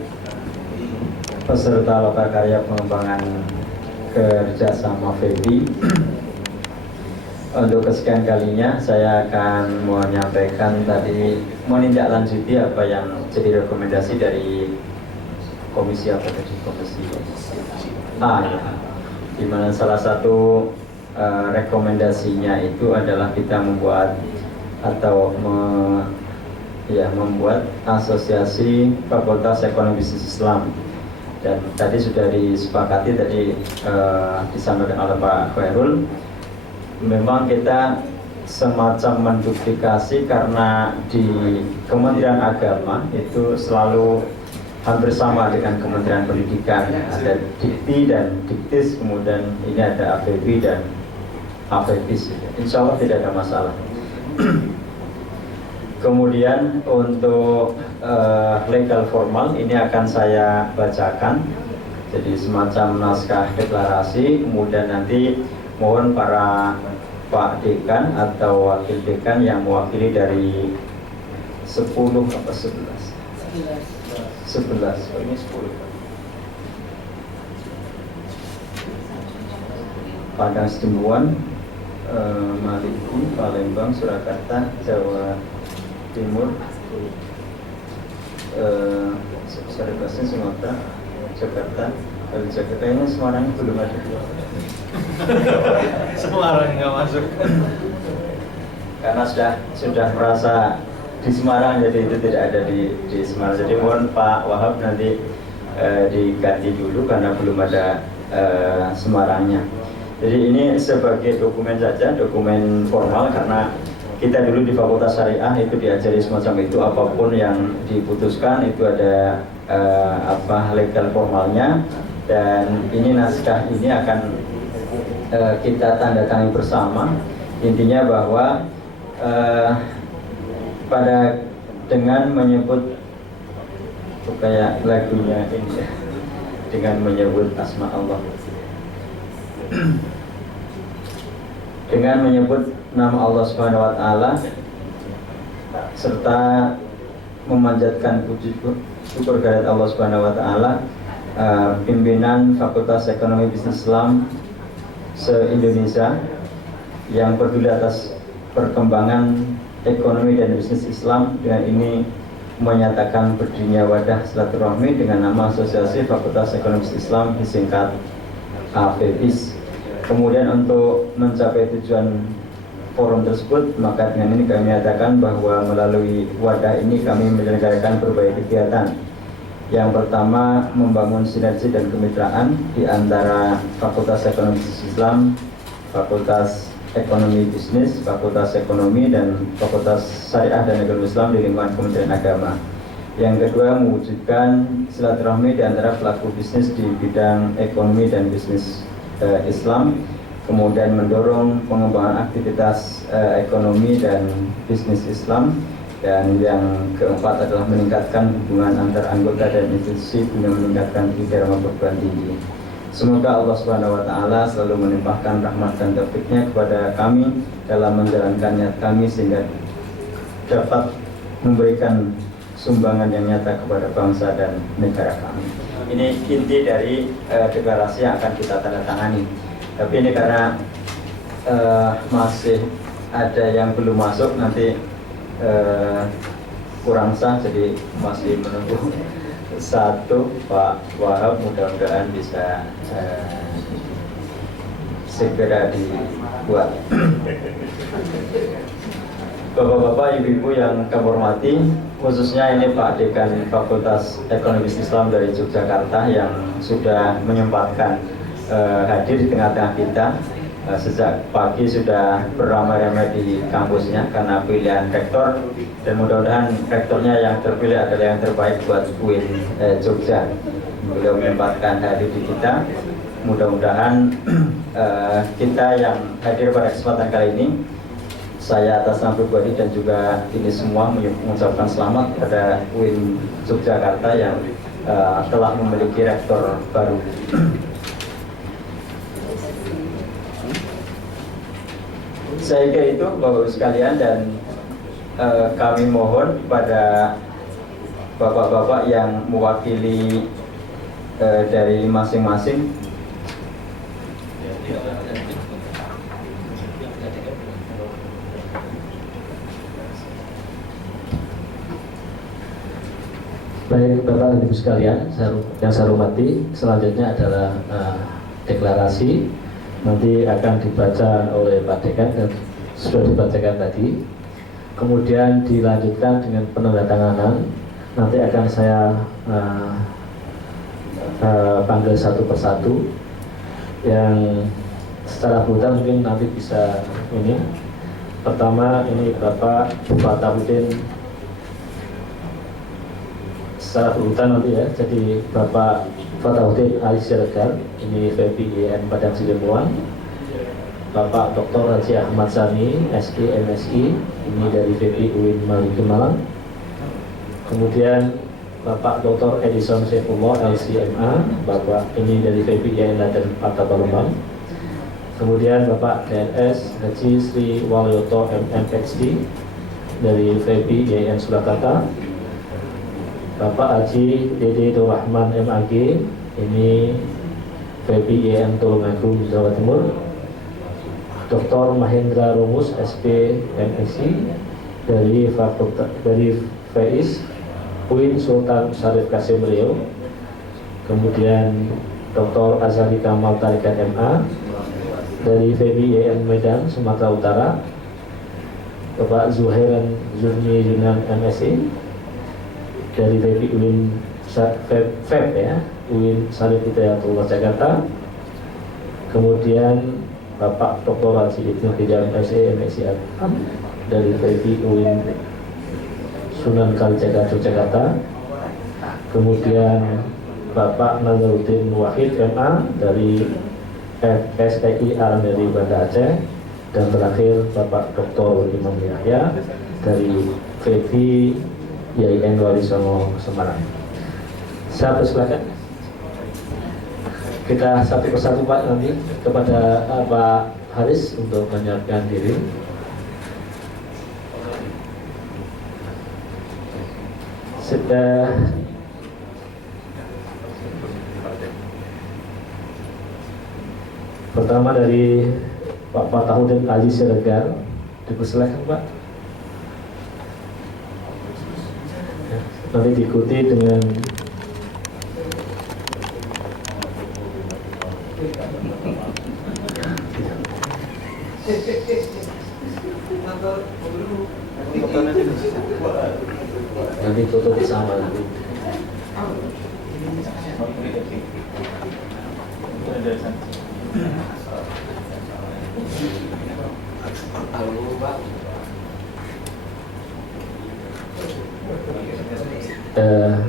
peserta Loka Karya Pengembangan Kerjasama FEBI, untuk kesekian kalinya saya akan menyampaikan tadi, menindaklanjuti apa yang jadi rekomendasi dari komisi apa tadi, komisi A ya, di mana salah satu rekomendasinya itu adalah kita membuat atau membuat asosiasi Fakultas Ekonomi Bisnis Islam. Dan tadi sudah disepakati, tadi disampaikan oleh Pak Khairul, memang kita semacam menduplikasi karena di Kementerian Agama itu selalu hampir sama dengan Kementerian Pendidikan, ada Dikti dan Diktis, kemudian ini ada APB dan APBIS. Insya Allah tidak ada masalah. Kemudian untuk legal formal ini akan saya bacakan, jadi semacam naskah deklarasi. Kemudian nanti mohon para Pak Dekan atau Wakil Dekan yang mewakili dari 10 apa 11? 11, ini 10. Padang Sidempuan, Maluku, Palembang, Surakarta, Jawa Timur, Sarikasi, Sumatera, Jakarta. Dari Jakarta ini Semarang belum ada. Semarang nggak masuk. Karena sudah merasa di Semarang, jadi itu tidak ada di Semarang. Jadi mohon Pak Wahab nanti diganti dulu karena belum ada Semarangnya. Jadi ini sebagai dokumen saja, dokumen formal, karena kita dulu di Fakultas Syariah itu diajari semacam itu, apapun yang diputuskan itu ada legal formalnya. Dan ini naskah ini akan kita tanda tangan bersama. Intinya bahwa pada dengan menyebut kayak lagunya ini ya, dengan menyebut asma Allah, dengan menyebut nama Allah Subhanahu wa taala serta memanjatkan puji syukur kehadirat Allah Subhanahu wa taala, pimpinan Fakultas Ekonomi Bisnis Islam se-Indonesia yang peduli atas perkembangan ekonomi dan bisnis Islam, dengan ini menyatakan berdirinya wadah silaturahmi dengan nama Asosiasi Fakultas Ekonomi Bisnis Islam, disingkat AFEBIS. Kemudian untuk mencapai tujuan forum tersebut, maka dengan ini kami nyatakan bahwa melalui wadah ini kami menyelenggarakan berbagai kegiatan. Yang pertama, membangun sinergi dan kemitraan di antara Fakultas Ekonomi Bisnis Islam, Fakultas Ekonomi Bisnis, Fakultas Ekonomi, dan Fakultas Syariah dan Ekonomi Islam di lingkungan Kementerian Agama. Yang kedua, mewujudkan silaturahmi di antara pelaku bisnis di bidang ekonomi dan bisnis Islam, kemudian mendorong pengembangan aktivitas ekonomi dan bisnis Islam, dan yang keempat adalah meningkatkan hubungan antar anggota dan institusi guna meningkatkan irama perguruan tinggi. Semoga Allah Subhanahu wa taala selalu melimpahkan rahmat dan taufiknya kepada kami dalam menjalankan niat kami sehingga dapat memberikan sumbangan yang nyata kepada bangsa dan negara kami. Ini inti dari deklarasi yang akan kita tanda tangani. Tapi ini karena masih ada yang belum masuk, nanti kurang sah, jadi masih menunggu satu Pak Wahab, mudah-mudahan bisa segera dibuat. Bapak-bapak, ibu-ibu yang kami hormati, khususnya ini Pak Dekan Fakultas Ekonomi Islam dari Yogyakarta yang sudah menyempatkan hadir di tengah-tengah kita. Sejak pagi sudah beramai-ramai di kampusnya karena pilihan rektor, dan mudah-mudahan rektornya yang terpilih adalah yang terbaik buat UIN Jogja. Beliau menyempatkan hadir di kita. Mudah-mudahan kita yang hadir pada kesempatan kali ini, saya atas nama pribadi dan juga ini semua mengucapkan selamat pada UIN Yogyakarta yang telah memiliki rektor baru. Saya kira itu Bapak-Ibu sekalian, dan kami mohon pada Bapak-Bapak yang mewakili dari masing-masing Baik Bapak dan Ibu sekalian, yang saya hormati, selanjutnya adalah deklarasi. Nanti akan dibaca oleh Pak Dekan dan sudah dibacakan tadi. Kemudian dilanjutkan dengan penandatanganan. Nanti akan saya panggil satu persatu. Yang secara brutal mungkin nanti bisa ini. Pertama ini Bapak Fatahudin, secara berurutan nanti ya. Jadi Bapak Fatahudin Ali Siregar, ini VPIN Padang Sidempuan. Bapak Dr. Haji Ahmad Sani, SI MSI, ini dari VPI UIN Maliki Malang. Kemudian Bapak Dr. Edison Saifullah LCMA, Bapak ini dari VPIN Laden Parta Palembang. Kemudian Bapak DNS Haji Sri Walyoto MMHD dari VPIN Surakarta. Bapak Haji Dede Rahman MAG, ini VPIN Tulungagung Jawa Timur. Dr. Mahendra Rumus SP MSc dari FEIS UIN Sultan Syarif Kasim Riau. Kemudian Dr. Azhari Kamal Tarikat MA dari VPIN Medan Sumatera Utara. Bapak Zuhairan Zurni Yunan MSc dari VP UIN FEB ya, UIN Syarif Hidayatullah Jakarta. Kemudian Bapak Dr. Haji Ibnu Hidayat MSc MSc dari VP UIN Sunan Kalijaga Yogyakarta. Kemudian Bapak Nazaruddin Wahid MA dari FSTI Aran dari Banda Aceh. Dan terakhir Bapak Dr. Imam Yahya dari VP YIN Walisono Semarang. Saya persilakan kita satu persatu Pak nanti kepada Pak Haris untuk menyiapkan diri. Sudah pertama dari Pak Fatahudin Ali Siregar, dipersilakan Pak. Nanti diikuti dengan nanti foto bersama nanti.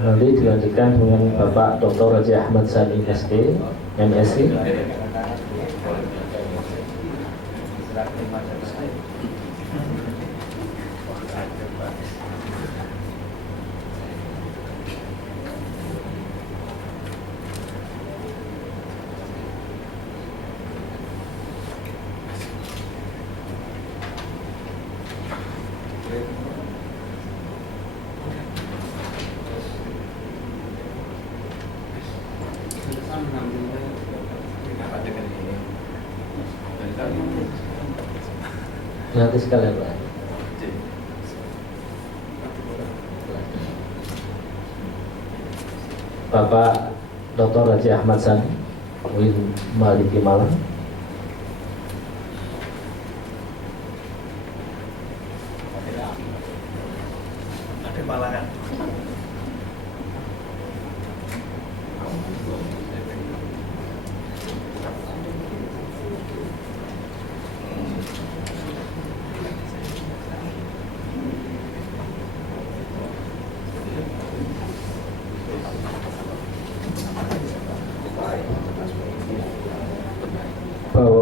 Nanti dilanjutkan dengan Bapak Dr. Haji Ahmad Sani SD MSc. Nanti sekalian Pak. Bapak Dr. Haji Ahmad Sani, UIN Maliki Malang.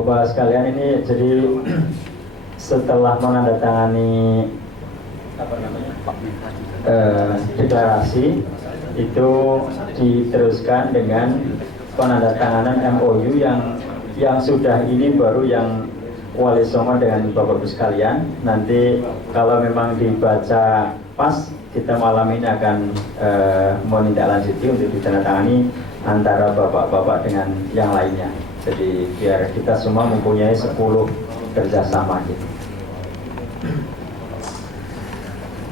Bapak sekalian, ini jadi setelah menandatangani deklarasi itu diteruskan dengan penandatanganan MOU yang sudah ini baru yang Wali Songo dengan Bapak Ibu sekalian. Nanti kalau memang dibaca pas, kita malam ini akan menindaklanjuti untuk ditandatangani antara bapak-bapak dengan yang lainnya. Jadi biar kita semua mempunyai 10 kerjasama gitu.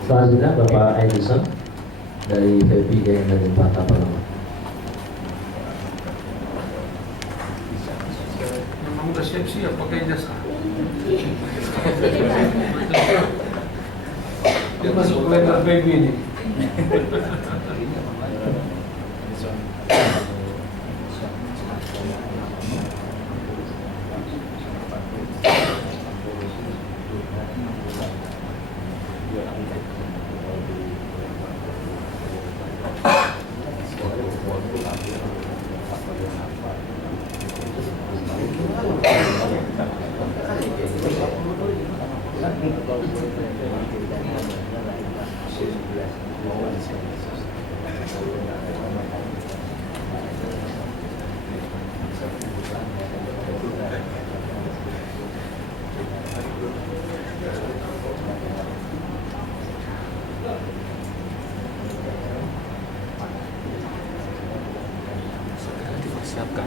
Selanjutnya Bapak Edison dari VPGN dari Pak Tapalama. Memang udah siap-siap pakai jasa. Dia masuk kalender baby ini. Siapkan.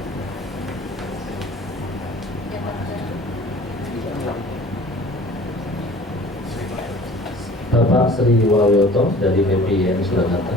Bapak Sri Wawoto dari PPN Surakarta.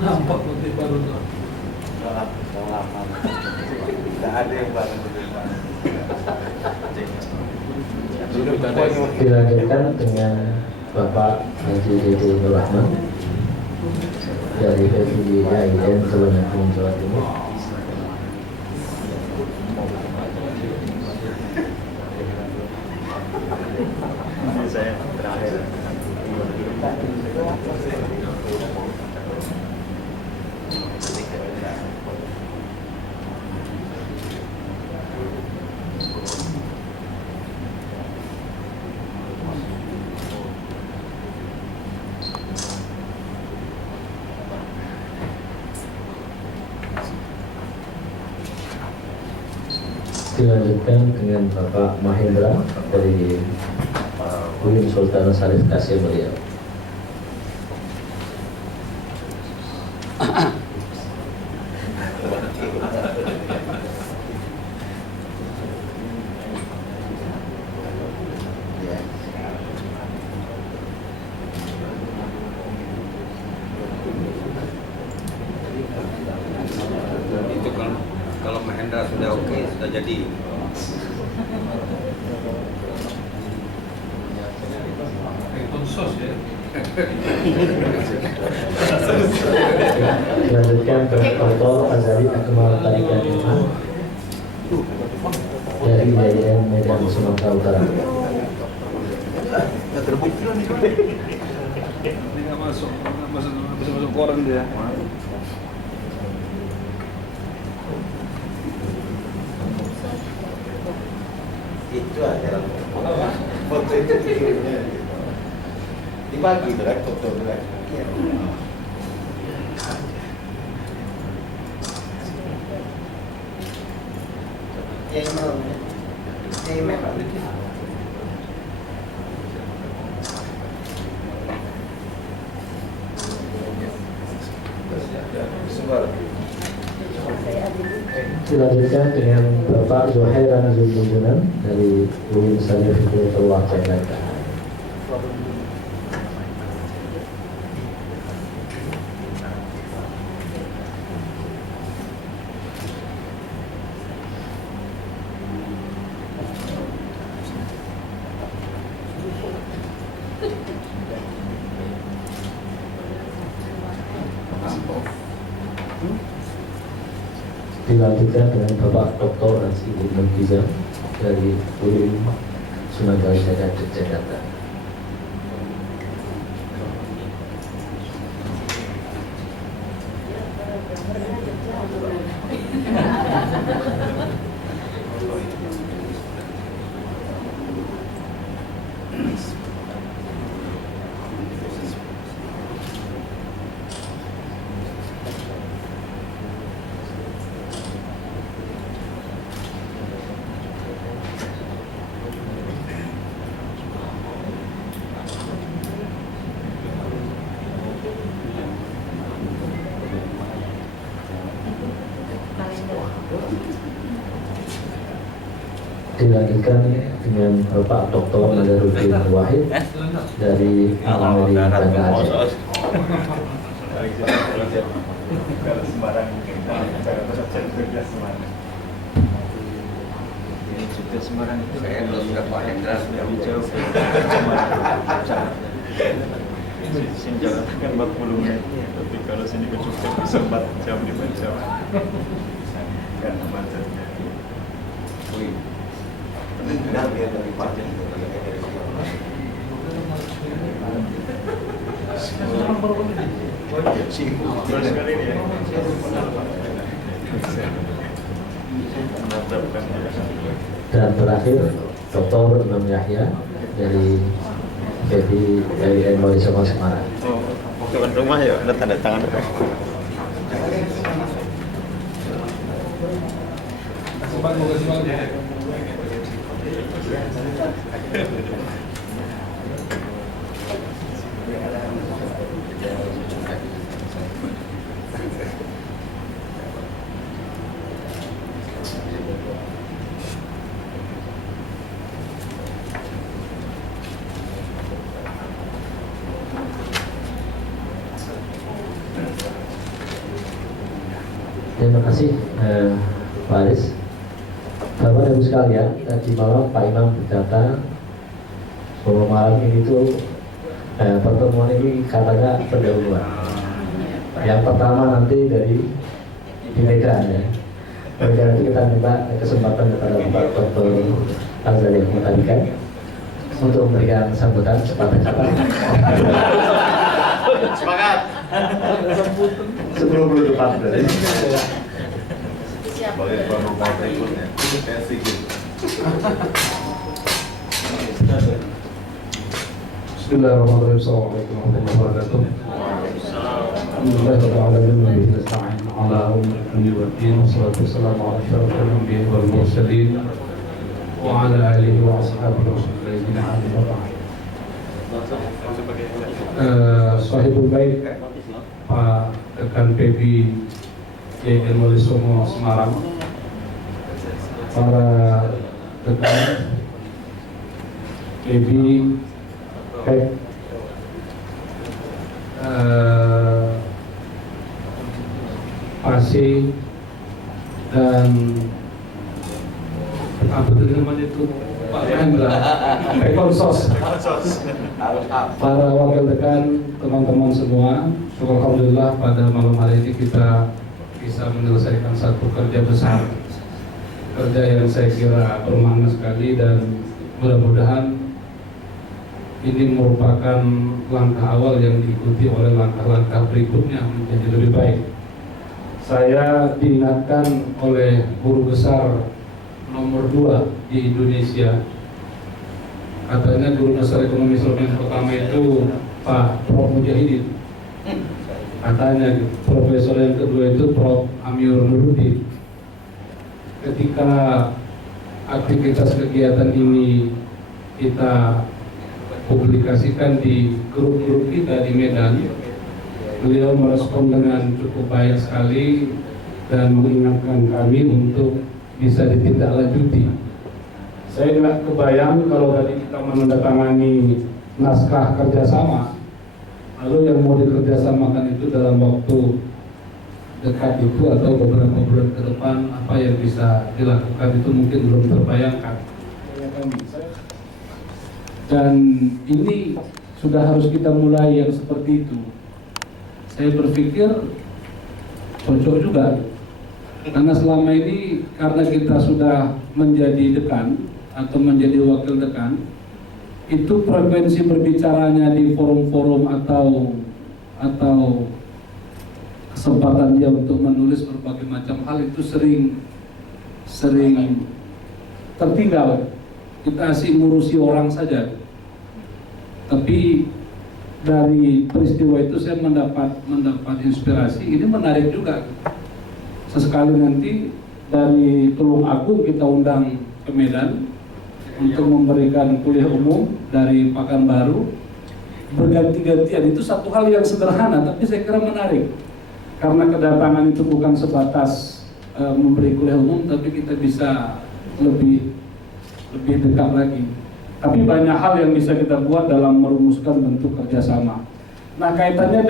Nampak putih baru tuh. Tidak ada yang baru. Dilanjutkan dengan Bapak Haji Dede Nur Rahman dari PPIN Tulungagung, Jawa Timur. Saya terakhir. Dilanjutkan dengan Bapak Mahendra dari UIN Sultan Syarif Kasim Riau. Itu kalau Mahendra sudah oke, sudah jadi. Sos ya. Dilanjutkan ke Dr. Azari Akmal Tarikan dari IAIN Medan Sumatera Utara. koran dia. Itu aja foto itu dikirimnya dibagi itu kan foto itu kan. Iya. Email Dilanjutkan dengan Bapak Zuhairan Zulmunjunan dari UIN Syarif Hidayatullah Jakarta. Dilanjutkan dengan Bapak Dr. Nasibul Mulkizam dari UIN Sunan Kalijaga Jakarta. Dilanjutkan dengan Bapak Dr. Nazaruddin Wahid dari Al-Amiri Banda Aceh. saya belum sudah Pak Hendra sudah jauh. Sini jalan kan 40 menit, tapi kalau sini ke Jogja bisa 4 jam 5 jam. Karena macetnya. Benar dia dari Pak Terus kali ini ya. Menetapkan Dan terakhir Dr. Imam Yahya dari MUI Songo Semarang. mau ke rumah ya, ada tanda tangan. Terima kasih Pak Aris. Bapak Ibu sekalian, tadi malam Pak Imam berkata bahwa malam ini tuh pertemuan ini katanya pendahuluan. Yang pertama nanti dari Bhinneka ya. Oleh karena itu kita minta kesempatan kepada Bapak Dr. Azhari Mutabika untuk memberikan sambutan sepatah-patah. Semangat. Sebelum penutupan. Sebagai tuan rumah berikutnya, saya sedikit. Bismillahirrahmanirrahim. Assalamualaikum warahmatullahi wabarakatuh. Alhamdulillahirrahmanirrahim. Nasta'in ala umri wa din. Wassalatu wassalamu ala asyrafil anbiya'i wal mursalin wa ala alihi wa ashabihi rasulillah wa ba'd. Sahibul Bait Pak Rekan PB YN MUI Songo Semarang, para rekan PB PASI dan apa itu namanya itu Pak Hendra, Konsos, para wakil dekan, teman-teman semua. Alhamdulillah pada malam hari ini kita bisa menyelesaikan satu kerja besar, kerja yang saya kira bermakna sekali, dan mudah-mudahan ini merupakan langkah awal yang diikuti oleh langkah-langkah berikutnya menjadi lebih baik. Saya diingatkan oleh guru besar nomor 2 di Indonesia, katanya guru besar ekonomi Islam yang pertama itu Pak Prof Mujahidin, katanya profesor yang kedua itu Prof Amir Nurudin. Ketika aktivitas kegiatan ini kita publikasikan di grup-grup kita di Medan, beliau merespon dengan cukup baik sekali dan mengingatkan kami untuk bisa ditindaklanjuti. Saya nggak kebayang kalau tadi kita menandatangani naskah kerjasama, lalu yang mau dikerjasamakan itu dalam waktu dekat itu atau beberapa bulan ke depan apa yang bisa dilakukan itu mungkin belum terbayangkan. Dan ini sudah harus kita mulai yang seperti itu. Saya berpikir cocok juga, karena selama ini karena kita sudah menjadi dekan atau menjadi wakil dekan, itu frekuensi berbicaranya di forum-forum atau kesempatan dia untuk menulis berbagai macam hal itu sering tertinggal. Kita asik ngurusi orang saja. Tapi dari peristiwa itu saya mendapat inspirasi. Ini menarik juga. Sesekali nanti dari Tulung Agung kita undang ke Medan untuk memberikan kuliah umum dari Pekanbaru. Berganti-gantian, itu satu hal yang sederhana tapi saya kira menarik. Karena kedatangan itu bukan sebatas memberi kuliah umum, tapi kita bisa lebih dekat lagi. Tapi banyak hal yang bisa kita buat dalam merumuskan bentuk kerjasama. Nah, kaitannya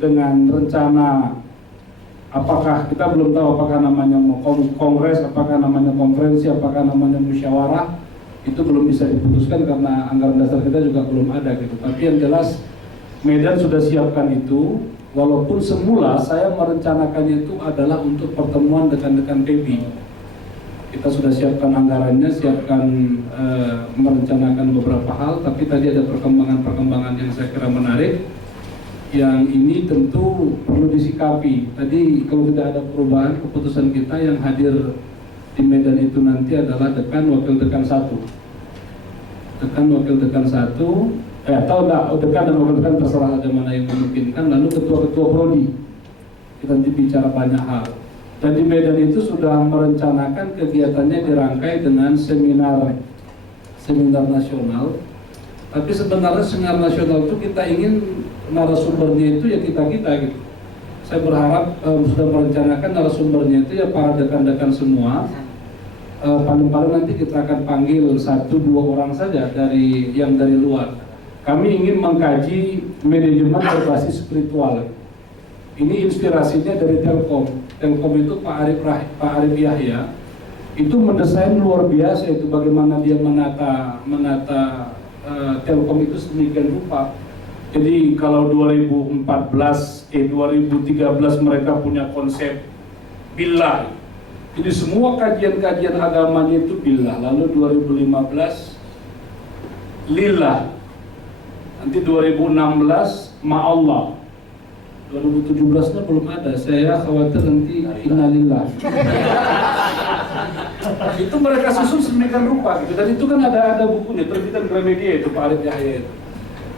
dengan rencana, apakah kita belum tahu apakah namanya kongres, apakah namanya konferensi, apakah namanya musyawarah, itu belum bisa diputuskan karena anggaran dasar kita juga belum ada gitu. Tapi yang jelas Medan sudah siapkan itu. Walaupun semula saya merencanakannya itu adalah untuk pertemuan dekan-dekan PB. Kita sudah siapkan anggarannya, merencanakan beberapa hal, tapi tadi ada perkembangan-perkembangan yang saya kira menarik. Yang ini tentu perlu disikapi. Tadi kalau tidak ada perubahan, keputusan kita yang hadir di Medan itu nanti adalah dekan wakil dekan 1. Dekan wakil dekan 1. Atau dekan dan wakil dekan terserah ada mana yang memungkinkan. Lalu ketua-ketua prodi, kita nanti bicara banyak hal. Dan di Medan itu sudah merencanakan kegiatannya dirangkai dengan seminar nasional. Tapi sebenarnya seminar nasional itu kita ingin narasumbernya itu ya kita gitu. Saya berharap sudah merencanakan narasumbernya itu ya para dekan-dekan semua. Paling-paling nanti kita akan panggil 1-2 orang saja dari luar. Kami ingin mengkaji manajemen berbasis spiritual. Ini inspirasinya dari Telkom. Telkom itu Pak Arif Yahya itu mendesain luar biasa itu bagaimana dia menata Telkom itu sedemikian rupa. Jadi kalau 2013 mereka punya konsep billah. Jadi semua kajian-kajian agamanya itu billah. Lalu 2015 lillah. Nanti 2016 ma'allah. 2017-nya belum ada. Saya khawatir nanti innalillah. Itu mereka susun sedemikian rupa gitu. Dan itu kan ada bukunya, terbitan Gramedia itu Pak Arif Yahya itu.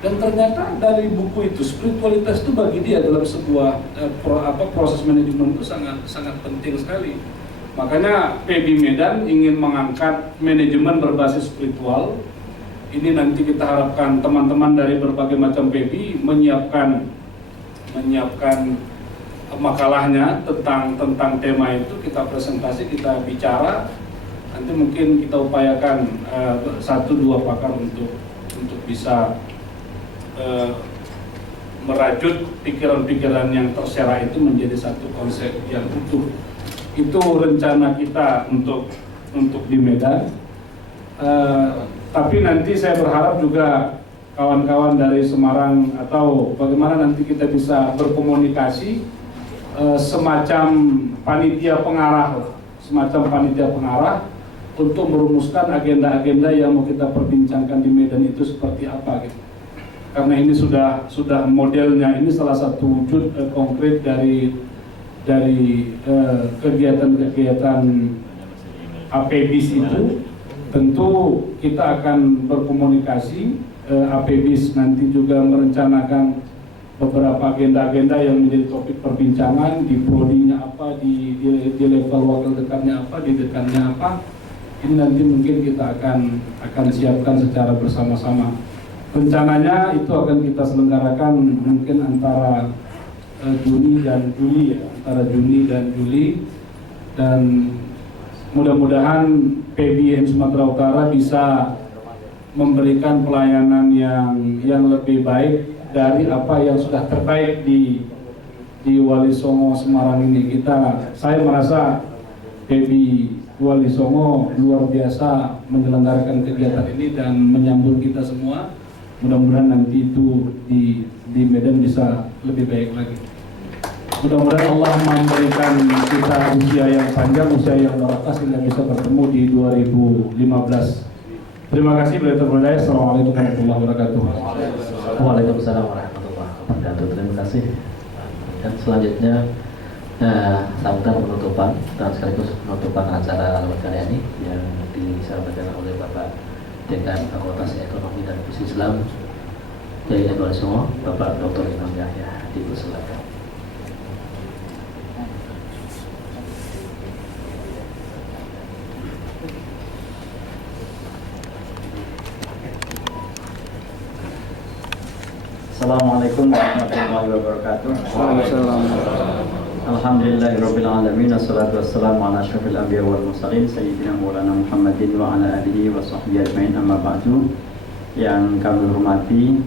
Dan ternyata dari buku itu spiritualitas itu bagi dia dalam sebuah proses manajemen itu sangat penting sekali. Makanya PB Medan ingin mengangkat manajemen berbasis spiritual. Ini nanti kita harapkan teman-teman dari berbagai macam PB menyiapkan makalahnya tentang tema itu, kita presentasi, kita bicara. Nanti mungkin kita upayakan 1-2 pakar untuk bisa merajut pikiran-pikiran yang terserah itu menjadi satu konsep yang utuh. Itu rencana kita untuk di Medan. Tapi nanti saya berharap juga kawan-kawan dari Semarang atau bagaimana nanti kita bisa berkomunikasi semacam panitia pengarah untuk merumuskan agenda-agenda yang mau kita perbincangkan di Medan itu seperti apa gitu. Karena ini sudah modelnya, ini salah satu wujud konkret dari kegiatan-kegiatan APBIS itu. Tentu kita akan berkomunikasi. APBIS nanti juga merencanakan beberapa agenda-agenda yang menjadi topik perbincangan, di prodinya apa, di level wakil dekannya apa, di dekannya apa. Ini nanti mungkin kita akan siapkan secara bersama-sama. Rencananya itu akan kita selenggarakan mungkin antara Juni dan Juli ya, antara Juni dan Juli, dan mudah-mudahan PBN Sumatera Utara bisa memberikan pelayanan yang lebih baik dari apa yang sudah terbaik di Wali Songo Semarang ini. Saya merasa PB Wali Songo luar biasa menyelenggarakan kegiatan ini dan menyambut kita semua. Mudah-mudahan nanti itu di Medan bisa lebih baik lagi. Mudah-mudahan Allah memberikan kita usia yang panjang, usia yang barakah sehingga bisa bertemu di 2015. Terima kasih. Assalamualaikum warahmatullahi wabarakatuh. Waalaikumsalam warahmatullahi wabarakatuh. Terima kasih. Dan selanjutnya sambutan penutupan dan sekaligus penutupan acara kali ini yang disampaikan oleh Bapak Dekan Fakultas Ekonomi dan Bisnis Islam YIN Wali Songo, Bapak Dr. Imam Yahya. Dipersilakan. Assalamualaikum warahmatullahi wabarakatuh. Alhamdulillahirabbil alamin, wassalatu wassalamu ala asyrofil anbiya wal mursalin sayyidina Maulana Muhammadin wa ala alihi wa sahbihi ajmain, amma ba'du. Yang kami hormati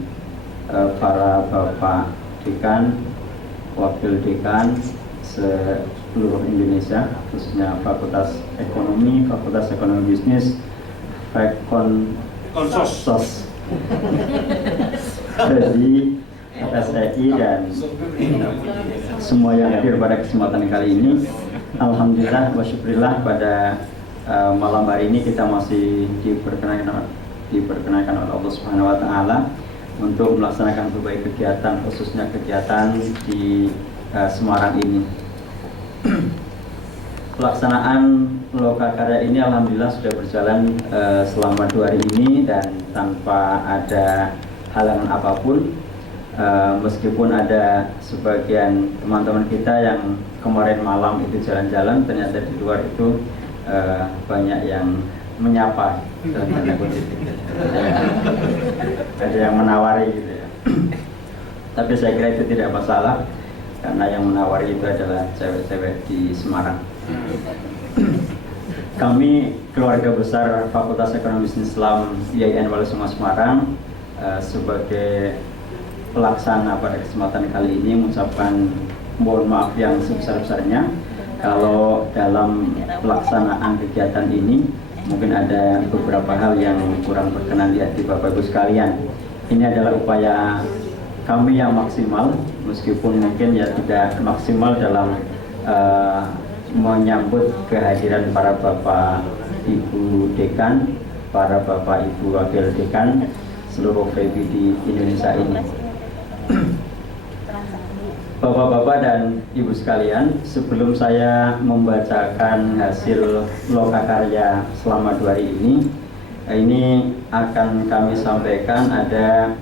para Bapak Dekan, Wakil Dekan seluruh Indonesia, khususnya Fakultas Ekonomi, Fakultas Ekonomi Bisnis, Konsos dari FSI dan semua yang hadir pada kesempatan kali ini. Alhamdulillah wa syukurillah, pada malam hari ini kita masih diperkenankan oleh Allah Subhanahu wa taala untuk melaksanakan berbagai kegiatan, khususnya kegiatan di Semarang ini. Pelaksanaan Lokakarya ini alhamdulillah sudah berjalan selama 2 hari ini dan tanpa ada halangan apapun. Meskipun ada sebagian teman-teman kita yang kemarin malam itu jalan-jalan, ternyata di luar itu banyak yang menyapa, ada yang menawari gitu ya. Tapi saya kira itu tidak masalah, karena yang menawari itu adalah cewek-cewek di Semarang. Kami keluarga besar Fakultas Ekonomi Bisnis Islam YIN Wali Songo Semarang sebagai pelaksana pada kesempatan kali ini mengucapkan mohon maaf yang sebesar-besarnya kalau dalam pelaksanaan kegiatan ini mungkin ada beberapa hal yang kurang berkenan di hati Bapak Ibu sekalian. Ini adalah upaya kami yang maksimal, meskipun mungkin ya tidak maksimal dalam menyambut kehadiran para Bapak Ibu Dekan, para Bapak Ibu Wakil Dekan, seluruh FEB di Indonesia ini. Bapak-bapak dan ibu sekalian, sebelum saya membacakan hasil lokakarya selama 2 hari ini akan kami sampaikan ada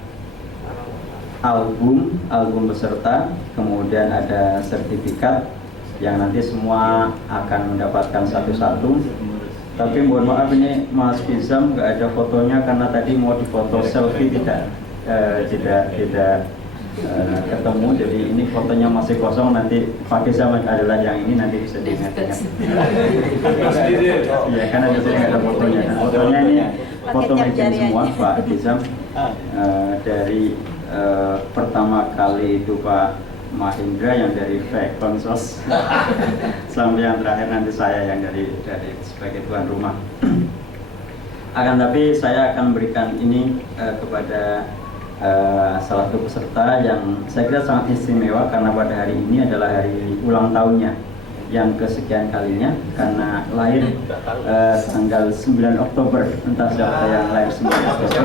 album beserta, kemudian ada sertifikat yang nanti semua akan mendapatkan satu-satu. Tapi mohon maaf ini Mas Bizam nggak ada fotonya karena tadi mau difoto selfie tidak ketemu, jadi ini fotonya masih kosong. Nanti Pak Bizam adalah yang ini, nanti bisa diingat-ingat. Iya, karena di sini nggak ada fotonya. Dan fotonya ini foto meeting semua Pak Bizam dari pertama kali itu Pak Mahindra yang dari Konsos sampai yang terakhir nanti saya yang dari sebagai tuan rumah. Tapi saya akan berikan ini kepada salah satu peserta yang saya kira sangat istimewa karena pada hari ini adalah hari ulang tahunnya. yang kesekian kalinya karena lahir tanggal 9 Oktober. Entah siapa yang lahir 9 Oktober.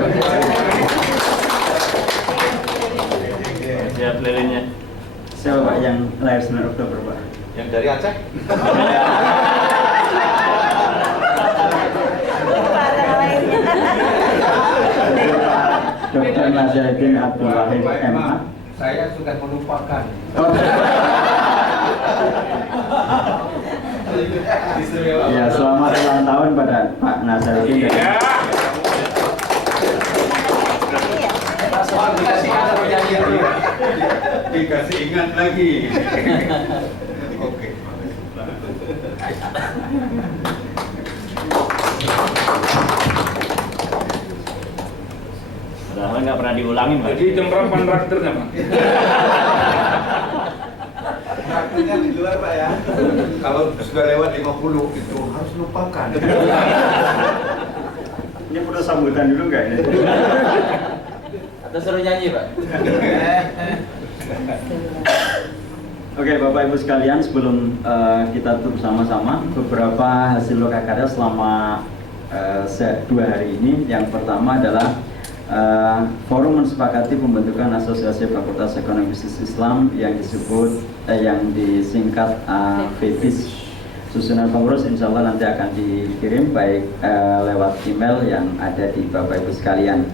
Siap lilinnya. Siapa Pak yang lahir 9 Oktober Pak? Yang dari Aceh. Dr. Nazaruddin Abdul Wahid MA. Saya sudah melupakan. Ya, selamat ulang tahun pada Pak Nazaruddin. Dikasih ingat lagi. Oke. Padahal nggak pernah diulangin, Pak. Jadi jam berapa traktirnya, Pak? Artinya di luar Pak ya. Kalau sudah lewat 50 itu harus lupakan. Ini perlu sambutan dulu nggak ini? Atau suruh nyanyi, Pak? Oke, Bapak Ibu sekalian, sebelum kita tutup sama-sama, beberapa hasil lokakarya selama 2 hari ini. Yang pertama adalah forum mensepakati pembentukan Asosiasi Fakultas Ekonomi Bisnis Islam yang disingkat FEBIS. Susunan pengurus insya Allah nanti akan dikirim baik lewat email yang ada di Bapak Ibu sekalian.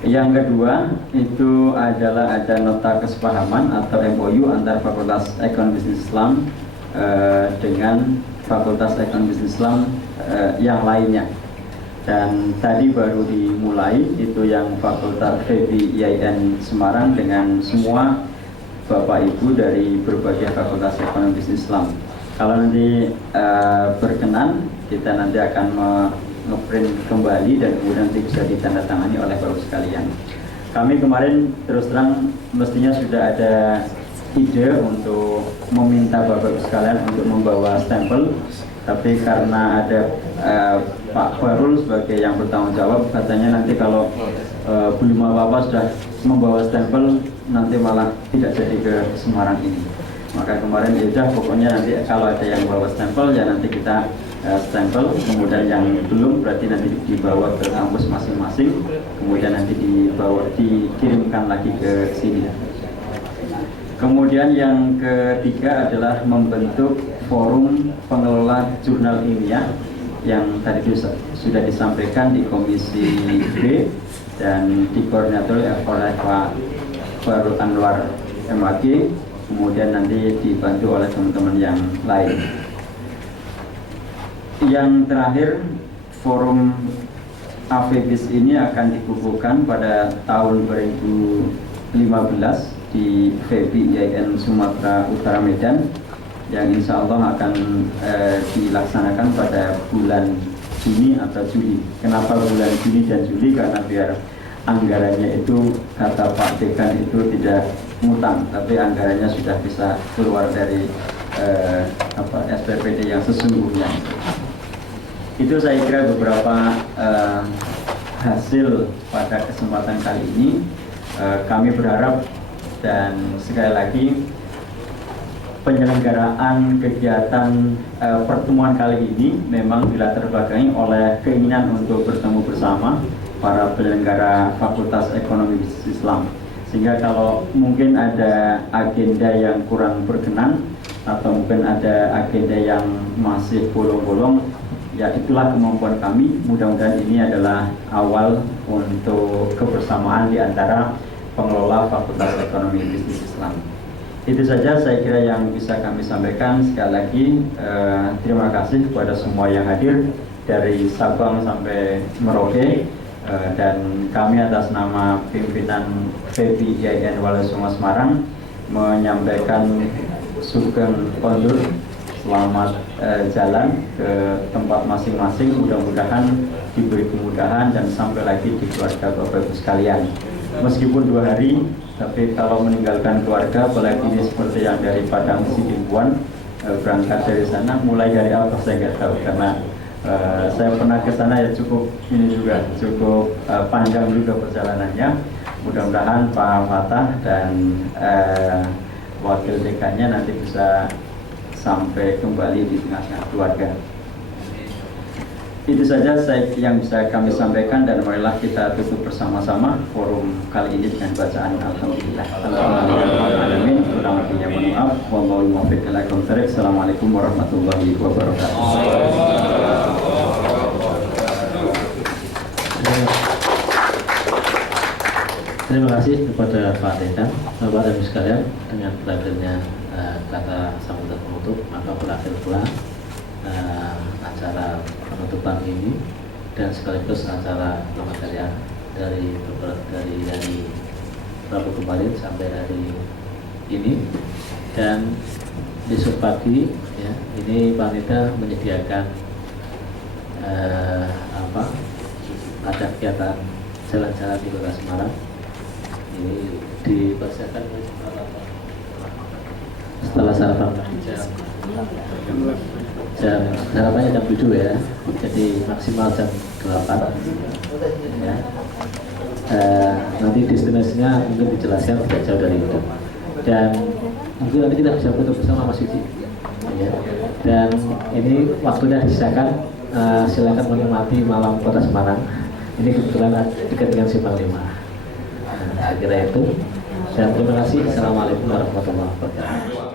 Yang kedua itu adalah ada nota kesepahaman atau MOU antar Fakultas Ekonomi Bisnis Islam dengan Fakultas Ekonomi Bisnis Islam yang lainnya. Dan tadi baru dimulai itu yang Fakultas FEBI IAIN Semarang dengan semua Bapak Ibu dari berbagai Fakultas Ekonomi Bisnis Islam. Kalau nanti berkenan, kita nanti akan ngeprint kembali dan kemudian nanti bisa ditandatangani oleh Bapak sekalian. Kami kemarin terus terang mestinya sudah ada ide untuk meminta Bapak sekalian untuk membawa stempel, tapi karena ada Pak Farul sebagai yang bertanggung jawab, katanya nanti kalau belum apa-apa sudah membawa stempel nanti malah tidak jadi ke Semarang ini. Maka kemarin ya udah pokoknya nanti kalau ada yang bawa stempel ya nanti kita stempel, kemudian yang belum berarti nanti dibawa ke kampus masing-masing, kemudian nanti dikirimkan lagi ke sini. Kemudian yang ketiga adalah membentuk forum pengelola jurnal ilmiah yang tadi sudah disampaikan di Komisi B dan dikoordinator oleh Pak Farul Anwar MAG, kemudian nanti dibantu oleh teman-teman yang lain. Yang terakhir, forum AFEBIS ini akan dikukuhkan pada tahun 2015 di FEBI IAIN Sumatera Utara Medan, yang insya Allah akan dilaksanakan pada bulan Juni atau Juli. Kenapa bulan Juni dan Juli? Karena biar anggarannya itu, kata Pak Dekan itu tidak ngutang, tapi anggarannya sudah bisa keluar dari SPPD yang sesungguhnya. Itu saya kira beberapa hasil pada kesempatan kali ini. Kami berharap dan sekali lagi penyelenggaraan kegiatan pertemuan kali ini memang dilatar belakangi oleh keinginan untuk bertemu bersama para penyelenggara Fakultas Ekonomi Bisnis Islam. Sehingga kalau mungkin ada agenda yang kurang berkenan atau mungkin ada agenda yang masih bolong-bolong, ya itulah kemampuan kami. Mudah-mudahan ini adalah awal untuk kebersamaan di antara pengelola Fakultas Ekonomi Bisnis Islam. Itu saja saya kira yang bisa kami sampaikan. Sekali lagi terima kasih kepada semua yang hadir dari Sabang sampai Merauke, dan kami atas nama pimpinan FEBI IAIN Walasongo Semarang menyampaikan sugeng kondur selamat jalan ke tempat masing-masing. Mudah-mudahan diberi kemudahan dan sampai lagi di keluarga Bapak Ibu sekalian. Meskipun 2 hari, tapi kalau meninggalkan keluarga, apalagi ini seperti yang dari Padang Sidimpuan, berangkat dari sana, mulai dari apa saya nggak tahu, karena saya pernah ke sana ya cukup panjang juga perjalanannya. Mudah-mudahan Pak Fatah dan wakil dekannya nanti bisa sampai kembali di tengah-tengah keluarga. Itu saja yang bisa kami sampaikan, dan marilah kita tutup bersama-sama forum kali ini dengan bacaan Alhamdulillah. Alhamdulillahirrahmanirrahim. Kurang lebihnya mohon maaf. Wallahul muwaffiq ila aqwamit thoriq. Assalamualaikum warahmatullahi wabarakatuh. Terima kasih kepada Pak Dekan, Bapak dan Ibu sekalian. Dengan berakhirnya kata sambutan penutup, maka berakhir pula acara penutupan ini dan sekaligus acara pematerian dari Rabu kemarin sampai hari ini. Dan besok pagi ya, ini panitia menyediakan ada kegiatan jalan-jalan di Kota Semarang. Ini dipersiapkan setelah sarapan sarapannya jam 7 ya, jadi maksimal jam 8 ya. Nanti destinasinya mungkin dijelaskan tidak jauh dari itu, dan mungkin nanti kita bisa foto bersama Mas Yuji ya. Dan ini waktunya disisakan, silakan menikmati malam Kota Semarang. Ini kebetulan dekat dengan Simpang 5. Saya kira itu, dan terima kasih. Assalamualaikum warahmatullahi wabarakatuh.